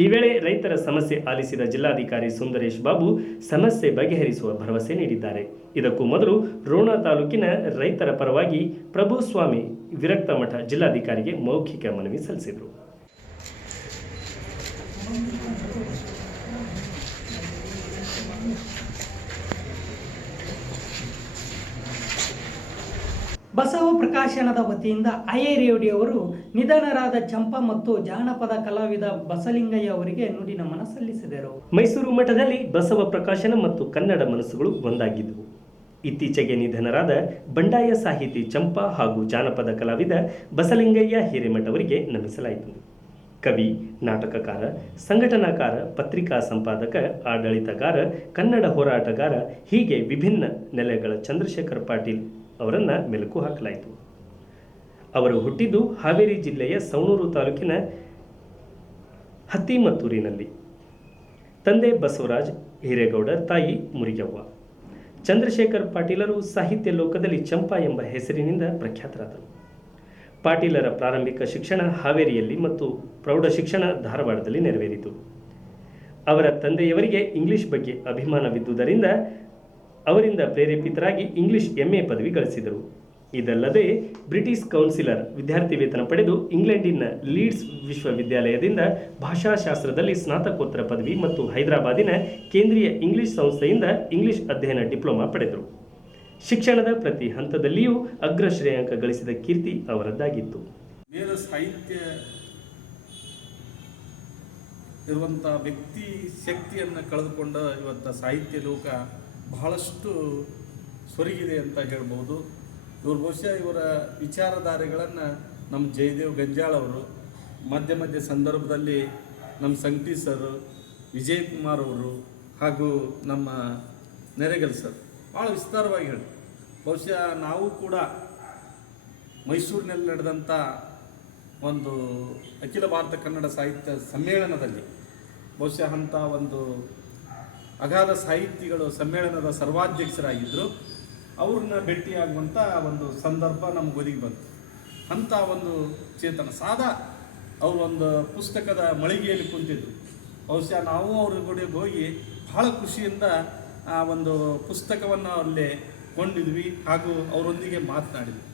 ಈ ವೇಳೆ ರೈತರ ಸಮಸ್ಯೆ ಆಲಿಸಿದ ಜಿಲ್ಲಾಧಿಕಾರಿ ಸುಂದರೇಶ್ ಬಾಬು ಸಮಸ್ಯೆ ಬಗೆಹರಿಸುವ ಭರವಸೆ ನೀಡಿದ್ದಾರೆ. ಇದಕ್ಕೂ ಮೊದಲು ರೋಣ ತಾಲೂಕಿನ ರೈತರ ಪರವಾಗಿ ಪ್ರಭುಸ್ವಾಮಿ ವಿರಕ್ತ ಮಠ ಜಿಲ್ಲಾಧಿಕಾರಿಗೆ ಮೌಖಿಕ ಮನವಿ ಸಲ್ಲಿಸಿದರು. ಬಸವ ಪ್ರಕಾಶನದ ವತಿಯಿಂದ ಐರೇಡಿಯವರು ನಿಧನರಾದ ಚಂಪಾ ಮತ್ತು ಜಾನಪದ ಕಲಾವಿದ ಬಸಲಿಂಗಯ್ಯ ಅವರಿಗೆ ನುಡಿ ನಮನ ಸಲ್ಲಿಸಿದರು. ಮೈಸೂರು ಮಠದಲ್ಲಿ ಬಸವ ಪ್ರಕಾಶನ ಮತ್ತು ಕನ್ನಡ ಮನಸ್ಸುಗಳು ಒಂದಾಗಿದ್ದವು. ಇತ್ತೀಚೆಗೆ ನಿಧನರಾದ ಬಂಡಾಯ ಸಾಹಿತಿ ಚಂಪಾ ಹಾಗೂ ಜಾನಪದ ಕಲಾವಿದ ಬಸಲಿಂಗಯ್ಯ ಹಿರೇಮಠ ಅವರಿಗೆ ನಮಿಸಲಾಯಿತು. ಕವಿ, ನಾಟಕಕಾರ, ಸಂಘಟನಾಕಾರ, ಪತ್ರಿಕಾ ಸಂಪಾದಕ, ಆಡಳಿತಗಾರ, ಕನ್ನಡ ಹೋರಾಟಗಾರ ಹೀಗೆ ವಿಭಿನ್ನ ನೆಲೆಗಳ ಚಂದ್ರಶೇಖರ್ ಪಾಟೀಲ್ ಅವರನ್ನು ಮೆಲುಕು ಹಾಕಲಾಯಿತು. ಅವರು ಹುಟ್ಟಿದ್ದು ಹಾವೇರಿ ಜಿಲ್ಲೆಯ ಸವಣೂರು ತಾಲೂಕಿನ ಹತ್ತಿಮತ್ತೂರಿನಲ್ಲಿ. ತಂದೆ ಬಸವರಾಜ್ ಹಿರೇಗೌಡರ್, ತಾಯಿ ಮುರಿಯವ್ವ. ಚಂದ್ರಶೇಖರ್ ಪಾಟೀಲರು ಸಾಹಿತ್ಯ ಲೋಕದಲ್ಲಿ ಚಂಪಾ ಎಂಬ ಹೆಸರಿನಿಂದ ಪ್ರಖ್ಯಾತರಾದರು. ಪಾಟೀಲರ ಪ್ರಾರಂಭಿಕ ಶಿಕ್ಷಣ ಹಾವೇರಿಯಲ್ಲಿ ಮತ್ತು ಪ್ರೌಢ ಶಿಕ್ಷಣ ಧಾರವಾಡದಲ್ಲಿ ನೆರವೇರಿತು. ಅವರ ತಂದೆಯವರಿಗೆ ಇಂಗ್ಲಿಷ್ ಬಗ್ಗೆ ಅಭಿಮಾನವಿದ್ದುದರಿಂದ ಅವರಿಂದ ಪ್ರೇರೇಪಿತರಾಗಿ ಇಂಗ್ಲಿಷ್ MA ಪದವಿ ಗಳಿಸಿದರು. ಇದಲ್ಲದೆ ಬ್ರಿಟಿಷ್ ಕೌನ್ಸಿಲರ್ ವಿದ್ಯಾರ್ಥಿ ವೇತನ ಪಡೆದು ಇಂಗ್ಲೆಂಡಿನ ಲೀಡ್ಸ್ ವಿಶ್ವವಿದ್ಯಾಲಯದಿಂದ ಭಾಷಾಶಾಸ್ತ್ರದಲ್ಲಿ ಸ್ನಾತಕೋತ್ತರ ಪದವಿ ಮತ್ತು ಹೈದರಾಬಾದಿನ ಕೇಂದ್ರೀಯ ಇಂಗ್ಲಿಷ್ ಸಂಸ್ಥೆಯಿಂದ ಇಂಗ್ಲಿಷ್ ಅಧ್ಯಯನ ಡಿಪ್ಲೊಮಾ ಪಡೆದರು. ಶಿಕ್ಷಣದ ಪ್ರತಿ ಹಂತದಲ್ಲಿಯೂ ಅಗ್ರ ಶ್ರೇಯಾಂಕ ಗಳಿಸಿದ ಕೀರ್ತಿ ಅವರದ್ದಾಗಿತ್ತು. ನೇರ ಸಾಹಿತ್ಯ ಇರುವಂಥ ವ್ಯಕ್ತಿ ಶಕ್ತಿಯನ್ನು ಕಳೆದುಕೊಂಡ ಇವತ್ತು ಸಾಹಿತ್ಯ ಲೋಕ ಬಹಳಷ್ಟು ಸೊರಗಿದೆ ಅಂತ ಹೇಳ್ಬೋದು. ಇವರು ಬಹುಶಃ ಇವರ ವಿಚಾರಧಾರೆಗಳನ್ನು ನಮ್ಮ ಜಯದೇವ್ ಗಂಜಾಳ್ ಅವರು ಮಧ್ಯ ಮಧ್ಯ ಸಂದರ್ಭದಲ್ಲಿ ನಮ್ಮ ಸಂಗಟಿ ಸರ್, ವಿಜಯ್ ಕುಮಾರ್ ಅವರು ಹಾಗೂ ನಮ್ಮ ನೆರೆಗಲ್ ಸರ್ ಭಾಳ ವಿಸ್ತಾರವಾಗಿ ಹೇಳಿ, ಬಹುಶಃ ನಾವು ಕೂಡ ಮೈಸೂರಿನಲ್ಲಿ ನಡೆದಂಥ ಒಂದು ಅಖಿಲ ಭಾರತ ಕನ್ನಡ ಸಾಹಿತ್ಯ ಸಮ್ಮೇಳನದಲ್ಲಿ ಬಹುಶಃ ಅಂಥ ಒಂದು ಅಗಾಧ ಸಾಹಿತಿಗಳು ಸಮ್ಮೇಳನದ ಸರ್ವಾಧ್ಯಕ್ಷರಾಗಿದ್ದರು. ಅವ್ರನ್ನ ಭೇಟಿಯಾಗುವಂಥ ಒಂದು ಸಂದರ್ಭ ನಮ್ಗೆ ಒದಗಿ ಬಂತು. ಅಂಥ ಒಂದು ಚೇತನ ಸಾದಾ ಅವರು ಒಂದು ಪುಸ್ತಕದ ಮಳಿಗೆಯಲ್ಲಿ ಕುಂತಿದ್ರು. ಬಹುಶಃ ನಾವು ಅವ್ರ ಗುಡಿಗೆ ಹೋಗಿ ಭಾಳ ಖುಷಿಯಿಂದ ಆ ಒಂದು ಪುಸ್ತಕವನ್ನು ಅಲ್ಲೇ ಕೊಂಡಿದ್ವಿ ಹಾಗೂ ಅವರೊಂದಿಗೆ ಮಾತನಾಡಿದ್ವಿ.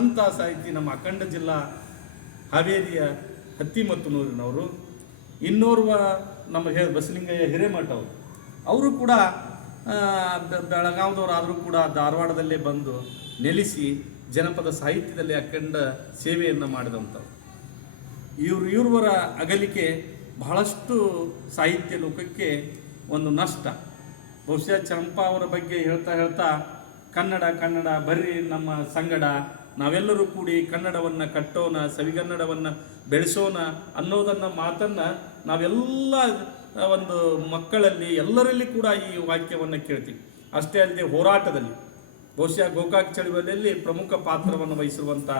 ಅಂಥ ಸಾಹಿತಿ ನಮ್ಮ ಅಖಂಡ ಜಿಲ್ಲಾ ಹಾವೇರಿಯ ಹತ್ತಿಮತ್ತನೂರಿನವರು. ಇನ್ನೋರ್ವ ನಮ್ಮ ಬಸಲಿಂಗಯ್ಯ ಹಿರೇಮಠ ಅವರು ಕೂಡ ಬೆಳಗಾವದವರು ಆದರೂ ಕೂಡ ಧಾರವಾಡದಲ್ಲೇ ಬಂದು ನೆಲೆಸಿ ಜನಪದ ಸಾಹಿತ್ಯದಲ್ಲಿ ಅಖಂಡ ಸೇವೆಯನ್ನು ಮಾಡಿದಂಥವ್ರು. ಇವರ ಅಗಲಿಕೆ ಬಹಳಷ್ಟು ಸಾಹಿತ್ಯ ಲೋಕಕ್ಕೆ ಒಂದು ನಷ್ಟ. ಬಹುಶಃ ಚಂಪಾ ಅವರ ಬಗ್ಗೆ ಹೇಳ್ತಾ ಕನ್ನಡ ಬರ್ರಿ ನಮ್ಮ ಸಂಗಡ, ನಾವೆಲ್ಲರೂ ಕೂಡಿ ಕನ್ನಡವನ್ನು ಕಟ್ಟೋಣ, ಸವಿಗನ್ನಡವನ್ನು ಬೆಳೆಸೋಣ ಅನ್ನೋದನ್ನು ಮಾತನ್ನು ನಾವೆಲ್ಲ ಒಂದು ಮಕ್ಕಳಲ್ಲಿ ಎಲ್ಲರಲ್ಲಿ ಕೂಡ ಈ ವಾಕ್ಯವನ್ನು ಕೇಳ್ತೀವಿ. ಅಷ್ಟೇ ಅಲ್ಲದೆ ಹೋರಾಟದಲ್ಲಿ ಬಹುಶಃ ಗೋಕಾಕ್ ಚಳವಳಿಯಲ್ಲಿ ಪ್ರಮುಖ ಪಾತ್ರವನ್ನು ವಹಿಸಿರುವಂಥ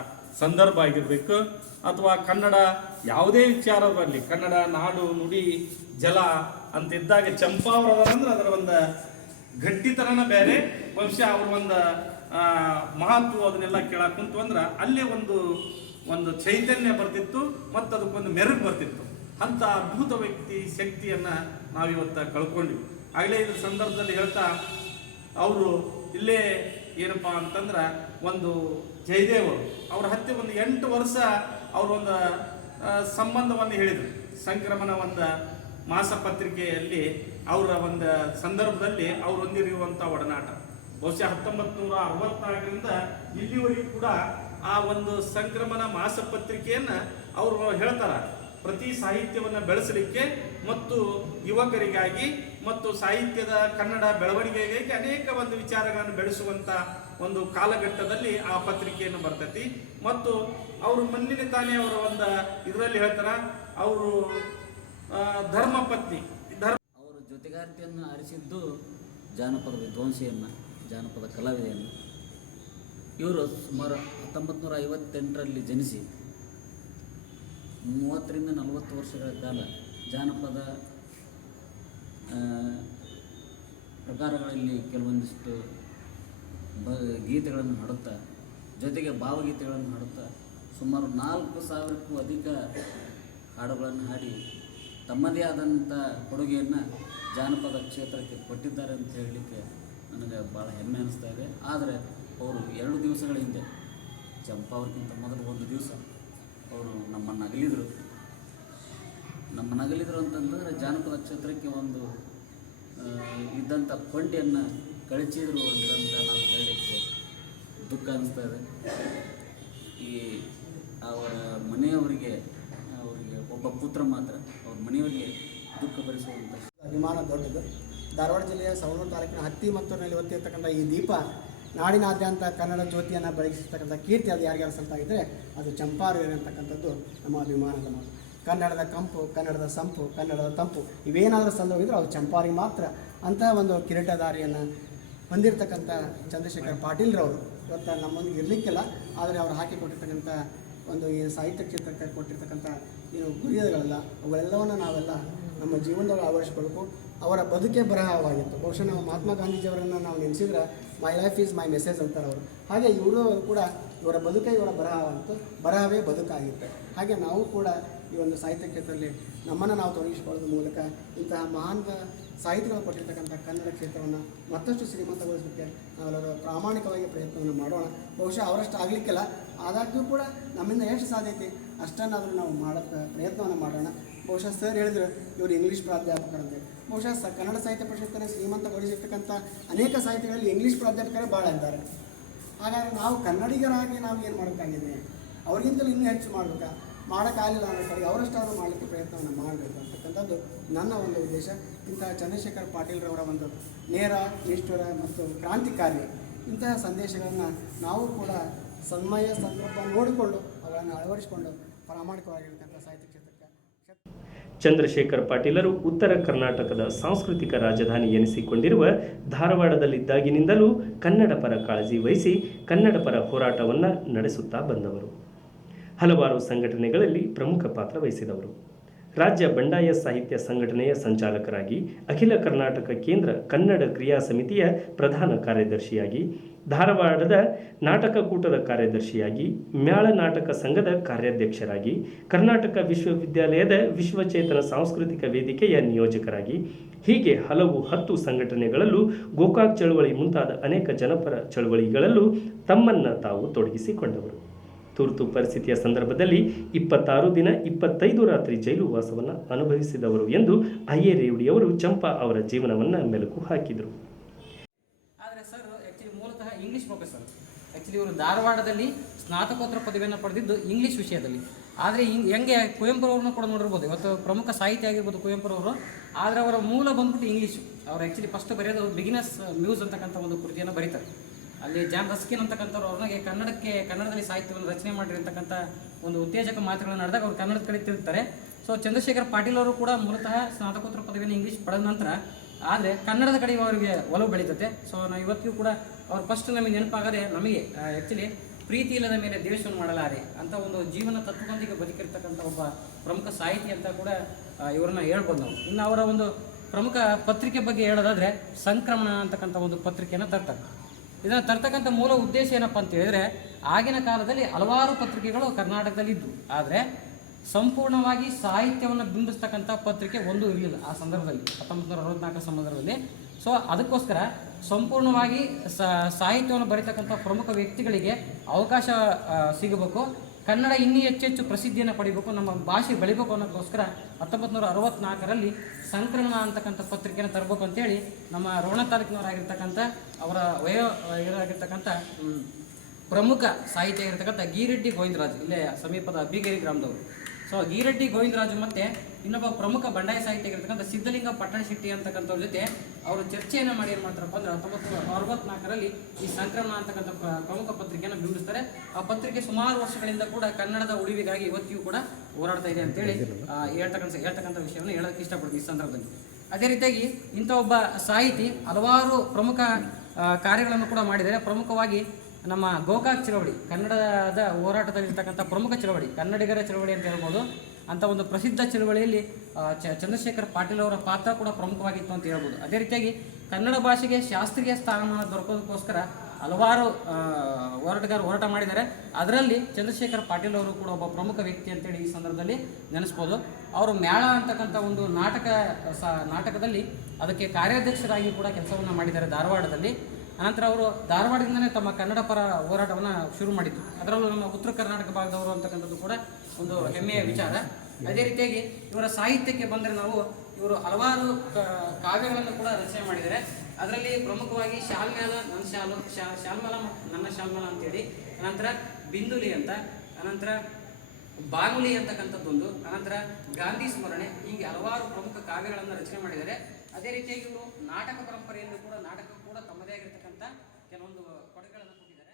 ಸಂದರ್ಭ ಆಗಿರಬೇಕು. ಅಥವಾ ಕನ್ನಡ ಯಾವುದೇ ವಿಚಾರ ಬರಲಿ, ಕನ್ನಡ ನಾಡು ನುಡಿ ಜಲ ಅಂತಿದ್ದಾಗ ಚಂಪಾ ಅವರದಂದ್ರೆ ಅದರ ಒಂದು ಗಟ್ಟಿತನನ ಬೇರೆ. ಬಹುಶಃ ಅವ್ರ ಒಂದು ಮಹತ್ವ ಅದನ್ನೆಲ್ಲ ಕೇಳಕ್ಕೆ ಕುಂತು ಅಂದ್ರೆ ಅಲ್ಲೇ ಒಂದು ಚೈತನ್ಯ ಬರ್ತಿತ್ತು ಮತ್ತು ಅದಕ್ಕೊಂದು ಮೆರುಗು ಬರ್ತಿತ್ತು. ಅಂಥ ಅದ್ಭುತ ವ್ಯಕ್ತಿ ಶಕ್ತಿಯನ್ನು ನಾವಿವತ್ತು ಕಳ್ಕೊಂಡ್ವಿ. ಆಗಲೇ ಇದ್ರ ಸಂದರ್ಭದಲ್ಲಿ ಹೇಳ್ತಾ ಅವರು ಇಲ್ಲೇ ಏನಪ್ಪ ಅಂತಂದ್ರೆ ಒಂದು ಜಯದೇವ್ ಅವ್ರ ಹತ್ತಿ ಒಂದು 8 ವರ್ಷ ಅವರೊಂದು ಸಂಬಂಧವನ್ನು ಹೇಳಿದರು. ಸಂಕ್ರಮಣ ಒಂದು ಮಾಸಪತ್ರಿಕೆಯಲ್ಲಿ ಅವರ ಒಂದು ಸಂದರ್ಭದಲ್ಲಿ ಅವರೊಂದಿರುವಂಥ ಒಡನಾಟ ಬಹುಶಃ 1964ರಿಂದ ಇಲ್ಲಿವರೆಗೂ ಕೂಡ ಆ ಒಂದು ಸಂಕ್ರಮಣ ಮಾಸಪತ್ರಿಕೆಯನ್ನು ಅವರು ಹೇಳ್ತಾರೆ. ಪ್ರತಿ ಸಾಹಿತ್ಯವನ್ನು ಬೆಳೆಸಲಿಕ್ಕೆ ಮತ್ತು ಯುವಕರಿಗಾಗಿ ಮತ್ತು ಸಾಹಿತ್ಯದ ಕನ್ನಡ ಬೆಳವಣಿಗೆಗಾಗಿ ಅನೇಕ ಒಂದು ವಿಚಾರಗಳನ್ನು ಬೆಳೆಸುವಂಥ ಒಂದು ಕಾಲಘಟ್ಟದಲ್ಲಿ ಆ ಪತ್ರಿಕೆಯನ್ನು ಬರ್ತೈತಿ. ಮತ್ತು ಅವರು ಮೊನ್ನೆ ತಾನೇ ಅವರ ಒಂದು ಇದರಲ್ಲಿ ಹೇಳ್ತಾರೆ, ಅವರು ಧರ್ಮಪತ್ನಿ ಅವರು ಜೊತೆಗಾರಿಕೆಯನ್ನು ಆರಿಸಿದ್ದು ಜಾನಪದ ವಿದ್ವಾಂಸಿಯನ್ನು, ಜಾನಪದ ಕಲಾವಿದೆಯನ್ನು. ಇವರು ಸುಮಾರು 1958ರಲ್ಲಿ ಜನಿಸಿ 30ರಿಂದ 40 ವರ್ಷಗಳ ಕಾಲ ಜಾನಪದ ಪ್ರಕಾರಗಳಲ್ಲಿ ಕೆಲವೊಂದಿಷ್ಟು ಗೀತೆಗಳನ್ನು ಹಾಡುತ್ತಾ, ಜೊತೆಗೆ ಭಾವಗೀತೆಗಳನ್ನು ಹಾಡುತ್ತಾ ಸುಮಾರು 4000ಕ್ಕೂ ಅಧಿಕ ಹಾಡುಗಳನ್ನು ಹಾಡಿ ತಮ್ಮದೇ ಆದಂಥ ಕೊಡುಗೆಯನ್ನು ಜಾನಪದ ಕ್ಷೇತ್ರಕ್ಕೆ ಕೊಟ್ಟಿದ್ದಾರೆ ಅಂತ ಹೇಳಲಿಕ್ಕೆ ನನಗೆ ಭಾಳ ಹೆಮ್ಮೆ ಅನ್ನಿಸ್ತಾ ಇದೆ. ಆದರೆ ಅವರು 2 ದಿವಸಗಳ ಹಿಂದೆ, ಚಂಪಾ ಅವ್ರಿಗಿಂತ ಮೊದಲು 1 ದಿವಸ ಅವರು ನಮ್ಮನ್ನು ಅಗಲಿದ್ರು ಅಂತಂದರೆ ಜಾನಪದ ಕ್ಷೇತ್ರಕ್ಕೆ ಒಂದು ಇದ್ದಂಥ ಕೊಂಡಿಯನ್ನು ಕಳಚಿದ್ರು ಅಂತ ನಾವು ಹೇಳಲಿಕ್ಕೆ ದುಃಖ ಅನ್ನಿಸ್ತಾ ಇದೆ. ಈ ಅವರ ಮನೆಯವರಿಗೆ ಒಬ್ಬ ಪುತ್ರ ಮಾತ್ರ ಅವ್ರ ಮನೆಯವರಿಗೆ ದುಃಖ ಭರಿಸುವಂಥ ಅಭಿಮಾನ ದೊಡ್ಡದು. ಧಾರವಾಡ ಜಿಲ್ಲೆಯ ಸವಣೂರು ತಾಲೂಕಿನ ಹತ್ತಿಮತ್ತೂರಿನಲ್ಲಿ ಹೊತ್ತಿರ್ತಕ್ಕಂಥ ಈ ದೀಪ ನಾಡಿನಾದ್ಯಂತ ಕನ್ನಡ ಜ್ಯೋತಿಯನ್ನು ಬೆಳಗಿಸ್ತಕ್ಕಂಥ ಕೀರ್ತಿ ಅದು ಯಾರಿಗಾರು ಸಲ್ತಾಗಿದ್ದರೆ ಅದು ಚಂಪಾರೂರು ಅಂತಕ್ಕಂಥದ್ದು ನಮ್ಮ ಅಭಿಮಾನದ ಮಾತು. ಕನ್ನಡದ ಕಂಪು, ಕನ್ನಡದ ಸಂಪು, ಕನ್ನಡದ ತಂಪು ಇವೇನಾದರೂ ಸಲ್ಲೋಗಿದ್ರು ಅದು ಚಂಪಾರಿಗೆ ಮಾತ್ರ. ಅಂತಹ ಒಂದು ಕಿರೀಟಧಾರಿಯನ್ನು ಹೊಂದಿರತಕ್ಕಂಥ ಚಂದ್ರಶೇಖರ್ ಪಾಟೀಲ್ರವರು ಇವತ್ತು ನಮ್ಮೊಂದಿಗೆ ಇರಲಿಕ್ಕಿಲ್ಲ. ಆದರೆ ಅವರು ಹಾಕಿಕೊಟ್ಟಿರ್ತಕ್ಕಂಥ ಒಂದು ಈ ಸಾಹಿತ್ಯ ಕ್ಷೇತ್ರಕ್ಕೆ ಕೊಟ್ಟಿರ್ತಕ್ಕಂಥ ಏನು ಗುರಿಗಳಲ್ಲ ಅವೆಲ್ಲವನ್ನು ನಾವೆಲ್ಲ ನಮ್ಮ ಜೀವನದೊಳಗೆ ಅಳವಡಿಸ್ಕೊಳ್ಬೇಕು. ಅವರ ಬದುಕೇ ಬರಹವಾಗಿತ್ತು. ಬಹುಶಃ ನಾವು ಮಹಾತ್ಮ ಗಾಂಧೀಜಿಯವರನ್ನು ನಾವು ನೆನೆಸಿದ್ರೆ my life is my message ಅಂತಾರೆ ಅವರು. ಹಾಗೆ ಇವರು ಕೂಡ ಇವರ ಬದುಕೇ ಇವರ ಬರಹ ಅಂತು, ಬರಹವೇ ಬದುಕಾಗಿತ್ತು. ಹಾಗೆ ನಾವು ಕೂಡ ಈ ಒಂದು ಸಾಹಿತ್ಯ ಕ್ಷೇತ್ರದಲ್ಲಿ ನಮ್ಮನ್ನು ನಾವು ತೊಡಗಿಸಿಕೊಳ್ಳೋದ್ರ ಮೂಲಕ ಇಂತಹ ಮಹಾನ್ ಸಾಹಿತ್ಯಗಳು ಕೊಟ್ಟಿರ್ತಕ್ಕಂಥ ಕನ್ನಡ ಕ್ಷೇತ್ರವನ್ನು ಮತ್ತಷ್ಟು ಶ್ರೀಮಂತಗೊಳಿಸಲಿಕ್ಕೆ ನಾವೆಲ್ಲರೂ ಪ್ರಾಮಾಣಿಕವಾಗಿ ಪ್ರಯತ್ನವನ್ನು ಮಾಡೋಣ. ಬಹುಶಃ ಅವರಷ್ಟು ಆಗಲಿಕ್ಕಿಲ್ಲ, ಆದಾಗ್ಯೂ ಕೂಡ ನಮ್ಮಿಂದ ಎಷ್ಟು ಸಾಧ್ಯತೆ ಅಷ್ಟನ್ನಾದರೂ ನಾವು ಮಾಡೋಕ್ಕೆ ಪ್ರಯತ್ನವನ್ನು ಮಾಡೋಣ. ಬಹುಶಃ ಸರ್ ಹೇಳಿದ್ರು ಇವರು ಇಂಗ್ಲೀಷ್ ಪ್ರಾಧ್ಯಾಪಕರಂತೆ. ಬಹುಶಃ ಕನ್ನಡ ಸಾಹಿತ್ಯ ಪರಿಷತ್ತನ್ನು ಶ್ರೀಮಂತಗೊಳಿಸಿರ್ತಕ್ಕಂಥ ಅನೇಕ ಸಾಹಿತ್ಯಗಳಲ್ಲಿ ಇಂಗ್ಲೀಷ್ ಪ್ರಾಧ್ಯಾಪಕರೇ ಭಾಳ ಇದ್ದಾರೆ. ಹಾಗಾಗಿ ನಾವು ಕನ್ನಡಿಗರಾಗಿ ನಾವು ಏನು ಮಾಡೋಕ್ಕಾಗಿದೆ, ಅವ್ರಿಗಿಂತಲೂ ಇನ್ನೂ ಹೆಚ್ಚು ಮಾಡೋಕ್ಕಾಗಲಿಲ್ಲ ಅನ್ನೋ ಕಡೆಗೆ ಅವರಷ್ಟಾದರೂ ಮಾಡಲಿಕ್ಕೆ ಪ್ರಯತ್ನವನ್ನು ಮಾಡಬೇಕು ಅಂತಕ್ಕಂಥದ್ದು ನನ್ನ ಒಂದು ಉದ್ದೇಶ. ಇಂತಹ ಚಂದ್ರಶೇಖರ್ ಪಾಟೀಲ್ರವರ ಒಂದು ನೇರ, ನಿಷ್ಠುರ ಮತ್ತು ಕ್ರಾಂತಿಕಾರಿ ಇಂತಹ ಸಂದೇಶಗಳನ್ನು ನಾವು ಕೂಡ ಸಮಯ ಸಂದರ್ಭ ನೋಡಿಕೊಂಡು ಅವುಗಳನ್ನು ಅಳವಡಿಸಿಕೊಂಡು ಪ್ರಾಮಾಣಿಕವಾಗಿರ್ತಕ್ಕಂಥ ಸಾಹಿತ್ಯ ಕ್ಷೇತ್ರಕ್ಕೆ ಚಂದ್ರಶೇಖರ್ ಪಾಟೀಲರು ಉತ್ತರ ಕರ್ನಾಟಕದ ಸಾಂಸ್ಕೃತಿಕ ರಾಜಧಾನಿ ಎನಿಸಿಕೊಂಡಿರುವ ಧಾರವಾಡದಲ್ಲಿದ್ದಾಗಿನಿಂದಲೂ ಕನ್ನಡ ಪರ ಕಾಳಜಿ ವಹಿಸಿ ಕನ್ನಡ ಪರ ಹೋರಾಟವನ್ನು ನಡೆಸುತ್ತಾ ಬಂದವರು. ಹಲವಾರು ಸಂಘಟನೆಗಳಲ್ಲಿ ಪ್ರಮುಖ ಪಾತ್ರ ವಹಿಸಿದವರು. ರಾಜ್ಯ ಬಂಡಾಯ ಸಾಹಿತ್ಯ ಸಂಘಟನೆಯ ಸಂಚಾಲಕರಾಗಿ, ಅಖಿಲ ಕರ್ನಾಟಕ ಕೇಂದ್ರ ಕನ್ನಡ ಕ್ರಿಯಾ ಸಮಿತಿಯ ಪ್ರಧಾನ ಕಾರ್ಯದರ್ಶಿಯಾಗಿ, ಧಾರವಾಡದ ನಾಟಕಕೂಟದ ಕಾರ್ಯದರ್ಶಿಯಾಗಿ, ಮ್ಯಾಳ ನಾಟಕ ಸಂಘದ ಕಾರ್ಯಾಧ್ಯಕ್ಷರಾಗಿ, ಕರ್ನಾಟಕ ವಿಶ್ವವಿದ್ಯಾಲಯದ ವಿಶ್ವಚೇತನ ಸಾಂಸ್ಕೃತಿಕ ವೇದಿಕೆಯ ನಿಯೋಜಕರಾಗಿ, ಹೀಗೆ ಹಲವು 10 ಸಂಘಟನೆಗಳಲ್ಲೂ, ಗೋಕಾಕ್ ಚಳವಳಿ ಮುಂತಾದ ಅನೇಕ ಜನಪರ ಚಳವಳಿಗಳಲ್ಲೂ ತಮ್ಮನ್ನು ತಾವು ತೊಡಗಿಸಿಕೊಂಡವರು. ತುರ್ತು ಪರಿಸ್ಥಿತಿಯ ಸಂದರ್ಭದಲ್ಲಿ 26 ದಿನ 25 ರಾತ್ರಿ ಜೈಲು ವಾಸವನ್ನು ಅನುಭವಿಸಿದವರು ಎಂದು ಅಯ್ಯ ರೇವಡಿಯವರು ಚಂಪಾ ಅವರ ಜೀವನವನ್ನು ಮೆಲುಕು ಹಾಕಿದರು. ಆದರೆ ಸರ್ ಆ್ಯಕ್ಚುಲಿ ಮೂಲತಃ ಇಂಗ್ಲೀಷ್ ಪ್ರೊಫೆಸರ್. ಆ್ಯಕ್ಚುಲಿ ಇವರು ಧಾರವಾಡದಲ್ಲಿ ಸ್ನಾತಕೋತ್ತರ ಪದವಿಯನ್ನು ಪಡೆದಿದ್ದು ಇಂಗ್ಲೀಷ್ ವಿಷಯದಲ್ಲಿ. ಆದರೆ ಹೆಂಗೆ ಕುವೆಂಪುರವ್ರನ್ನ ಕೂಡ ನೋಡಿರ್ಬೋದು, ಇವತ್ತು ಪ್ರಮುಖ ಸಾಹಿತ್ಯ ಆಗಿರ್ಬೋದು ಕುವೆಂಪುರವರು, ಆದರೆ ಅವರ ಮೂಲ ಬಂದ್ಬಿಟ್ಟು ಇಂಗ್ಲೀಷು. ಅವರು ಆ್ಯಕ್ಚುಲಿ ಫಸ್ಟ್ ಬರೆಯೋದು ಬಿಗಿನರ್ಸ್ ಮ್ಯೂಸ್ ಅಂತಕ್ಕಂಥ ಒಂದು ಕೃತಿಯನ್ನು ಬರೀತಾರೆ. ಅಲ್ಲಿ ಜಾನ್ ರಸ್ಕಿನ್ ಅಂತಕ್ಕಂಥವ್ರು ಅವ್ರಿಗೆ ಕನ್ನಡದಲ್ಲಿ ಸಾಹಿತ್ಯವನ್ನು ರಚನೆ ಮಾಡಿರ್ತಕ್ಕಂಥ ಒಂದು ಉತ್ತೇಜಕ ಮಾತುಗಳನ್ನು ನಡೆದಾಗ ಅವ್ರು ಕನ್ನಡದ ಕಡೆ ತಿರುಗ್ತಾರೆ. ಸೊ ಚಂದ್ರಶೇಖರ್ ಪಾಟೀಲ್ ಅವರು ಕೂಡ ಮೂಲತಃ ಸ್ನಾತಕೋತ್ತರ ಪದವಿಯನ್ನು ಇಂಗ್ಲೀಷ್ ಪಡೆದ ನಂತರ ಆದರೆ ಕನ್ನಡದ ಕಡೆ ಅವರಿಗೆ ಒಲವು ಬೆಳೀತದೆ. ಸೊ ನಾವು ಇವತ್ತಿಗೂ ಕೂಡ ಅವ್ರು ಫಸ್ಟ್ ನಮಗೆ ನೆನಪಾಗದೆ ನಮಗೆ ಆ್ಯಕ್ಚುಲಿ ಪ್ರೀತಿ ಇಲ್ಲದ ಮೇಲೆ ದ್ವೇಷವನ್ನು ಮಾಡಲಾರೆ ಅಂತ ಒಂದು ಜೀವನ ತತ್ವದೊಂದಿಗೆ ಬದುಕಿರ್ತಕ್ಕಂಥ ಒಬ್ಬ ಪ್ರಮುಖ ಸಾಹಿತಿ ಅಂತ ಕೂಡ ಇವ್ರನ್ನ ಹೇಳ್ಬೋದು ನಾವು. ಇನ್ನು ಅವರ ಒಂದು ಪ್ರಮುಖ ಪತ್ರಿಕೆ ಬಗ್ಗೆ ಹೇಳೋದಾದರೆ ಸಂಕ್ರಮಣ ಅಂತಕ್ಕಂಥ ಒಂದು ಪತ್ರಿಕೆಯನ್ನು ತರ್ತಾರೆ. ಇದನ್ನು ತರ್ತಕ್ಕಂಥ ಮೂಲ ಉದ್ದೇಶ ಏನಪ್ಪ ಅಂತ ಹೇಳಿದರೆ, ಆಗಿನ ಕಾಲದಲ್ಲಿ ಹಲವಾರು ಪತ್ರಿಕೆಗಳು ಕರ್ನಾಟಕದಲ್ಲಿ ಇದ್ದು, ಆದರೆ ಸಂಪೂರ್ಣವಾಗಿ ಸಾಹಿತ್ಯವನ್ನು ಬಿಂಬಿಸ್ತಕ್ಕಂಥ ಪತ್ರಿಕೆ ಒಂದು ಇರಲಿಲ್ಲ ಆ ಸಂದರ್ಭದಲ್ಲಿ, 1964 ಸಂದರ್ಭದಲ್ಲಿ. ಸೊ ಅದಕ್ಕೋಸ್ಕರ ಸಂಪೂರ್ಣವಾಗಿ ಸಾಹಿತ್ಯವನ್ನು ಬರೀತಕ್ಕಂಥ ಪ್ರಮುಖ ವ್ಯಕ್ತಿಗಳಿಗೆ ಅವಕಾಶ ಸಿಗಬೇಕು, ಕನ್ನಡ ಇನ್ನೂ ಹೆಚ್ಚೆಚ್ಚು ಪ್ರಸಿದ್ಧಿಯನ್ನು ಪಡಿಬೇಕು, ನಮ್ಮ ಭಾಷೆ ಬೆಳಿಬೇಕು ಅನ್ನೋದಕ್ಕೋಸ್ಕರ 1964ರಲ್ಲಿ ಸಂಕ್ರಮಣ ಅಂತಕ್ಕಂಥ ಪತ್ರಿಕೆಯನ್ನು ತರಬೇಕು ಅಂತೇಳಿ ನಮ್ಮ ರೋಣ ತಾಲೂಕಿನವರಾಗಿರ್ತಕ್ಕಂಥ ಅವರ ವಯೋರಾಗಿರ್ತಕ್ಕಂಥ ಪ್ರಮುಖ ಸಾಹಿತ್ಯ ಆಗಿರ್ತಕ್ಕಂಥ ಗೀರೆಡ್ಡಿ ಗೋವಿಂದರಾಜು, ಇಲ್ಲೇ ಸಮೀಪದ ಅಬ್ಬಿಗೇರಿ ಗ್ರಾಮದವರು. ಸೊ ಗೀರೆಡ್ಡಿ ಗೋವಿಂದರಾಜು ಮತ್ತು ಇನ್ನೊಬ್ಬ ಪ್ರಮುಖ ಬಂಡಾಯ ಸಾಹಿತ್ಯ ಆಗಿರ್ತಕ್ಕಂಥ ಸಿದ್ಧಲಿಂಗ ಪಟ್ಟಣಶೆಟ್ಟಿ ಅಂತಕ್ಕಂಥವ್ರ ಜೊತೆ ಅವರು ಚರ್ಚೆಯನ್ನು ಮಾಡಿ ಏನು ಮಾಡ್ತಾರಪ್ಪ ಅಂದರೆ 1964ರಲ್ಲಿ ಈ ಸಂಕ್ರಮಣ ಅಂತಕ್ಕಂಥ ಪ್ರಮುಖ ಪತ್ರಿಕೆಯನ್ನು ಬಿಂಬಿಸ್ತಾರೆ. ಆ ಪತ್ರಿಕೆ ಸುಮಾರು ವರ್ಷಗಳಿಂದ ಕೂಡ ಕನ್ನಡದ ಉಳಿವಿಗಾಗಿ ಇವತ್ತಿಗೂ ಕೂಡ ಹೋರಾಡ್ತಾ ಇದೆ ಅಂತೇಳಿ ಹೇಳ್ತಕ್ಕಂಥ ವಿಷಯವನ್ನು ಹೇಳೋಕ್ಕೆ ಇಷ್ಟಪಡ್ತೀನಿ ಈ ಸಂದರ್ಭದಲ್ಲಿ. ಅದೇ ರೀತಿಯಾಗಿ ಇಂಥ ಒಬ್ಬ ಸಾಹಿತಿ ಹಲವಾರು ಪ್ರಮುಖ ಕಾರ್ಯಗಳನ್ನು ಕೂಡ ಮಾಡಿದ್ದಾರೆ. ಪ್ರಮುಖವಾಗಿ ನಮ್ಮ ಗೋಕಾಕ್ ಚಳವಳಿ, ಕನ್ನಡದ ಹೋರಾಟದಲ್ಲಿರ್ತಕ್ಕಂಥ ಪ್ರಮುಖ ಚಳವಳಿ, ಕನ್ನಡಿಗರ ಚಳವಳಿ ಅಂತ ಹೇಳ್ಬೋದು. ಅಂಥ ಒಂದು ಪ್ರಸಿದ್ಧ ಚಳವಳಿಯಲ್ಲಿ ಚಂದ್ರಶೇಖರ್ ಪಾಟೀಲ್ ಅವರ ಪಾತ್ರ ಕೂಡ ಪ್ರಮುಖವಾಗಿತ್ತು ಅಂತ ಹೇಳ್ಬೋದು. ಅದೇ ರೀತಿಯಾಗಿ ಕನ್ನಡ ಭಾಷೆಗೆ ಶಾಸ್ತ್ರೀಯ ಸ್ಥಾನಮಾನ ದೊರಕೋದಕ್ಕೋಸ್ಕರ ಹಲವಾರು ಹೋರಾಟಗಾರರು ಹೋರಾಟ ಮಾಡಿದ್ದಾರೆ. ಅದರಲ್ಲಿ ಚಂದ್ರಶೇಖರ್ ಪಾಟೀಲ್ ಅವರು ಕೂಡ ಒಬ್ಬ ಪ್ರಮುಖ ವ್ಯಕ್ತಿ ಅಂತೇಳಿ ಈ ಸಂದರ್ಭದಲ್ಲಿ ನೆನೆಸ್ಬೋದು. ಅವರು ಮ್ಯಾಳ ಅಂತಕ್ಕಂಥ ಒಂದು ನಾಟಕದಲ್ಲಿ ಅದಕ್ಕೆ ಕಾರ್ಯಾಧ್ಯಕ್ಷರಾಗಿ ಕೂಡ ಕೆಲಸವನ್ನು ಮಾಡಿದ್ದಾರೆ ಧಾರವಾಡದಲ್ಲಿ. ಅನಂತರ ಅವರು ಧಾರವಾಡದಿಂದಲೇ ತಮ್ಮ ಕನ್ನಡ ಪರ ಹೋರಾಟವನ್ನು ಶುರು ಮಾಡಿದ್ದು. ಅದರಲ್ಲೂ ನಮ್ಮ ಉತ್ತರ ಕರ್ನಾಟಕ ಭಾಗದವರು ಅಂತಕ್ಕಂಥದ್ದು ಕೂಡ ಒಂದು ಹೆಮ್ಮೆಯ ವಿಚಾರ. ಅದೇ ರೀತಿಯಾಗಿ ಇವರ ಸಾಹಿತ್ಯಕ್ಕೆ ಬಂದರೆ ನಾವು ಇವರು ಹಲವಾರು ಕಾವ್ಯಗಳನ್ನು ಕೂಡ ರಚನೆ ಮಾಡಿದ್ದಾರೆ. ಅದರಲ್ಲಿ ಪ್ರಮುಖವಾಗಿ ಶಾಲ್ಮ್ಯಾಲ ನನ್ನ ಶಾಲ್ಮಲ ನನ್ನ ಶಾಲ್ಮಲ ಅಂತೇಳಿ, ಅನಂತರ ಬಿಂದುಲಿ ಅಂತ, ಅನಂತರ ಬಾನುಲಿ ಅಂತಕ್ಕಂಥದ್ದೊಂದು, ಅನಂತರ ಗಾಂಧಿ ಸ್ಮರಣೆ, ಹೀಗೆ ಹಲವಾರು ಪ್ರಮುಖ ಕಾವ್ಯಗಳನ್ನು ರಚನೆ ಮಾಡಿದ್ದಾರೆ. ಅದೇ ರೀತಿಯಾಗಿ ಇವರು ನಾಟಕ ಪರಂಪರೆಯಲ್ಲೂ ಕೂಡ ನಾಟಕ ಕೂಡ ತಮ್ಮದೇ ಆಗಿರ್ತಕ್ಕಂಥ ಕೆಲವೊಂದು ಕೊಡುಗೆಗಳನ್ನು ಕೊಟ್ಟಿದ್ದಾರೆ.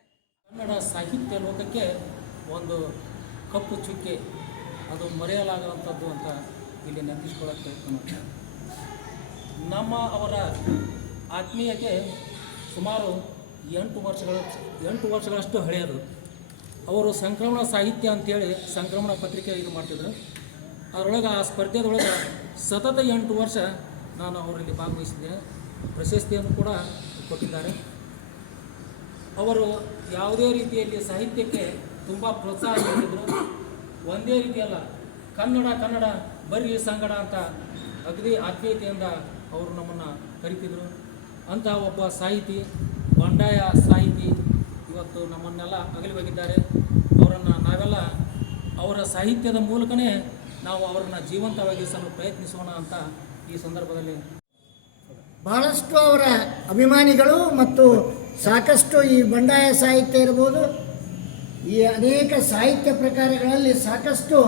ಕನ್ನಡ ಸಾಹಿತ್ಯ ಲೋಕಕ್ಕೆ ಒಂದು ಕಪ್ಪು ಚುಕ್ಕೆ, ಅದು ಮರೆಯಲಾಗುವಂಥದ್ದು ಅಂತ ಇಲ್ಲಿ ನೆನಪಿಸ್ಕೊಳ್ಳೋಕ್ಕೆ ಪ್ರಯತ್ನ ಮಾಡ್ತಾರೆ. ಅವರ ಆತ್ಮೀಯತೆ ಸುಮಾರು 8 ವರ್ಷಗಳಷ್ಟು ಹಳೆಯದು. ಅವರು ಸಂಕ್ರಮಣ ಸಾಹಿತ್ಯ ಅಂತೇಳಿ ಸಂಕ್ರಮಣ ಪತ್ರಿಕೆ ಇದು ಮಾಡ್ತಿದ್ರು. ಅದರೊಳಗೆ ಆ ಸ್ಪರ್ಧೆದೊಳಗೆ ಸತತ 8 ವರ್ಷ ನಾನು ಅವರಲ್ಲಿ ಭಾಗವಹಿಸಿದ್ದೇನೆ. ಪ್ರಶಸ್ತಿಯನ್ನು ಕೂಡ ಕೊಟ್ಟಿದ್ದಾರೆ. ಅವರು ಯಾವುದೇ ರೀತಿಯಲ್ಲಿ ಸಾಹಿತ್ಯಕ್ಕೆ ತುಂಬ ಪ್ರೋತ್ಸಾಹ ನೀಡಿದರು. ಒಂದೇ ರೀತಿಯಲ್ಲ, ಕನ್ನಡ ಬರ್ರಿ ಸಂಗಡ ಅಂತ ಅಗದಿ ಆತ್ಮೀಯತೆಯಿಂದ ಅವರು ನಮ್ಮನ್ನು ಕರಿತಿದ್ರು. ಅಂಥ ಒಬ್ಬ ಸಾಹಿತಿ, ಬಂಡಾಯ ಸಾಹಿತಿ ಇವತ್ತು ನಮ್ಮನ್ನೆಲ್ಲ ಅಗಲಿ ಹೋಗಿದ್ದಾರೆ. ಅವರನ್ನು ನಾವೆಲ್ಲ ಅವರ ಸಾಹಿತ್ಯದ ಮೂಲಕನೇ ನಾವು ಅವರನ್ನು ಜೀವಂತವಾಗಿಸಲು ಪ್ರಯತ್ನಿಸೋಣ ಅಂತ ಈ ಸಂದರ್ಭದಲ್ಲಿ ಬಹಳಷ್ಟು ಅವರ ಅಭಿಮಾನಿಗಳು ಮತ್ತು ಸಾಕಷ್ಟು ಈ ಬಂಡಾಯ ಸಾಹಿತ್ಯ ಇರ್ಬೋದು, ಈ ಅನೇಕ ಸಾಹಿತ್ಯ ಪ್ರಕಾರಗಳಲ್ಲಿ ಸಾಕಷ್ಟು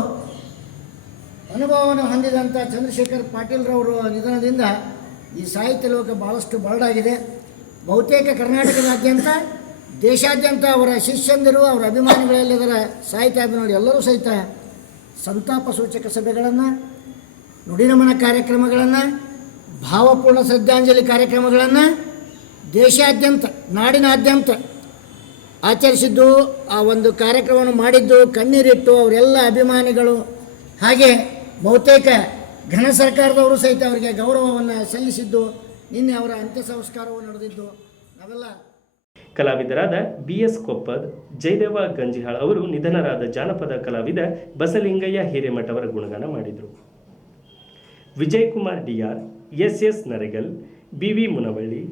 ಅನುಭವವನ್ನು ಹೊಂದಿದಂಥ ಚಂದ್ರಶೇಖರ್ ಪಾಟೀಲ್ರವರು ನಿಧನದಿಂದ ಈ ಸಾಹಿತ್ಯ ಲೋಕ ಭಾಳಷ್ಟು ಬರಡಾಗಿದೆ. ಬಹುತೇಕ ಕರ್ನಾಟಕದಾದ್ಯಂತ ದೇಶಾದ್ಯಂತ ಅವರ ಶಿಷ್ಯಂದಿರು ಅವರ ಅಭಿಮಾನಿಗಳೆಲ್ಲದರ ಸಾಹಿತ್ಯಾಭಿಮಾನಿಗಳು ಎಲ್ಲರೂ ಸಹಿತ ಸಂತಾಪ ಸೂಚಕ ಸಭೆಗಳನ್ನು, ನುಡಿನಮನ ಕಾರ್ಯಕ್ರಮಗಳನ್ನು, ಭಾವಪೂರ್ಣ ಶ್ರದ್ಧಾಂಜಲಿ ಕಾರ್ಯಕ್ರಮಗಳನ್ನು ದೇಶಾದ್ಯಂತ ನಾಡಿನಾದ್ಯಂತ ಆಚರಿಸಿದ್ದು, ಆ ಒಂದು ಕಾರ್ಯಕ್ರಮವನ್ನು ಮಾಡಿದ್ದು, ಕಣ್ಣೀರಿಟ್ಟು ಅವರೆಲ್ಲ ಅಭಿಮಾನಿಗಳು ಹಾಗೆ ಬಹುತೇಕ ಘನ ಸರ್ಕಾರದವರು ಸಹಿತ ಅವರಿಗೆ ಗೌರವವನ್ನು ಸಲ್ಲಿಸಿದ್ದು, ನಿನ್ನೆ ಅವರ ಅಂತ್ಯ ಸಂಸ್ಕಾರವು ನಡೆದಿದ್ದು ನಾವೆಲ್ಲ. ಕಲಾವಿದರಾದ BS ಕೊಪ್ಪದ್, ಜಯದೇವ ಗಂಜಿಹಾಳ್ ಅವರು ನಿಧನರಾದ ಜಾನಪದ ಕಲಾವಿದ ಬಸಲಿಂಗಯ್ಯ ಹಿರೇಮಠ ಅವರ ಗುಣಗಾನ ಮಾಡಿದರು. Vijay Kumar DR, SS Naregal, BV Munavalli,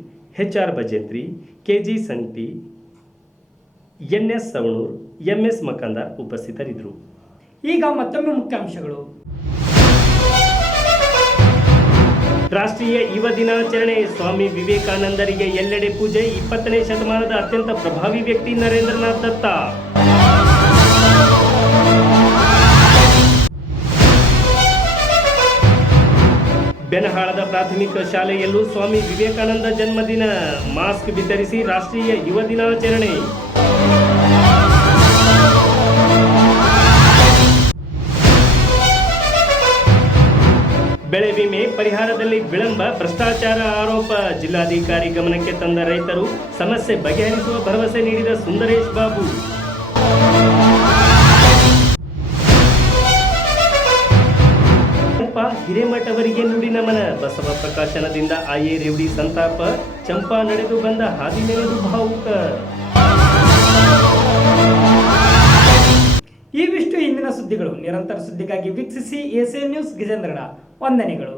HR ಭಜೇಂದ್ರಿ, KG ಸಂಟಿ, NS Savanur, MS Makandar ಉಪಸ್ಥಿತರಿದ್ದರು. ಈಗ ಮತ್ತೊಮ್ಮೆ ಮುಖ್ಯಾಂಶಗಳು. ರಾಷ್ಟ್ರೀಯ ಯುವ ದಿನಾಚರಣೆ, ಸ್ವಾಮಿ ವಿವೇಕಾನಂದರಿಗೆ ಎಲ್ಲೆಡೆ ಪೂಜೆ. 20ನೇ ಶತಮಾನದ ಅತ್ಯಂತ ಪ್ರಭಾವಿ ವ್ಯಕ್ತಿ ನರೇಂದ್ರನಾಥ್ ದತ್ತ. ಬೆನಹಾಳದ ಪ್ರಾಥಮಿಕ ಶಾಲೆಯಲ್ಲೂ ಸ್ವಾಮಿ ವಿವೇಕಾನಂದ ಜನ್ಮದಿನ, ಮಾಸ್ಕ್ ವಿತರಿಸಿ ರಾಷ್ಟ್ರೀಯ ಯುವ ದಿನಾಚರಣೆ. ಬೆಳೆ ವಿಮೆ ಪರಿಹಾರದಲ್ಲಿ ವಿಳಂಬ, ಭ್ರಷ್ಟಾಚಾರ ಆರೋಪ. ಜಿಲ್ಲಾಧಿಕಾರಿ ಗಮನಕ್ಕೆ ತಂದ ರೈತರು, ಸಮಸ್ಯೆ ಬಗೆಹರಿಸುವ ಭರವಸೆ ನೀಡಿದ ಸುಂದರೇಶ್ ಬಾಬು. ಚಂಪಾ ಹಿರೇಮಠ ಅವರಿಗೆ ನುಡಿ ನಮನ, ಬಸವ ಪ್ರಕಾಶನದಿಂದ ಆಯೇ ರೇವಡಿ ಸಂತಾಪ. ಚಂಪಾ ನಡೆದು ಬಂದ ಹಾದಿ ನೆನೆದು ಭಾವುಕ. ಇವಿಷ್ಟು ಇಂದಿನ ಸುದ್ದಿಗಳು. ನಿರಂತರ ಸುದ್ದಿಗಾಗಿ ವೀಕ್ಷಿಸಿ ಎಸ್ಎ ನ್ಯೂಸ್ ಗಜೇಂದ್ರಗಡ. ವಂದನೆಗಳು.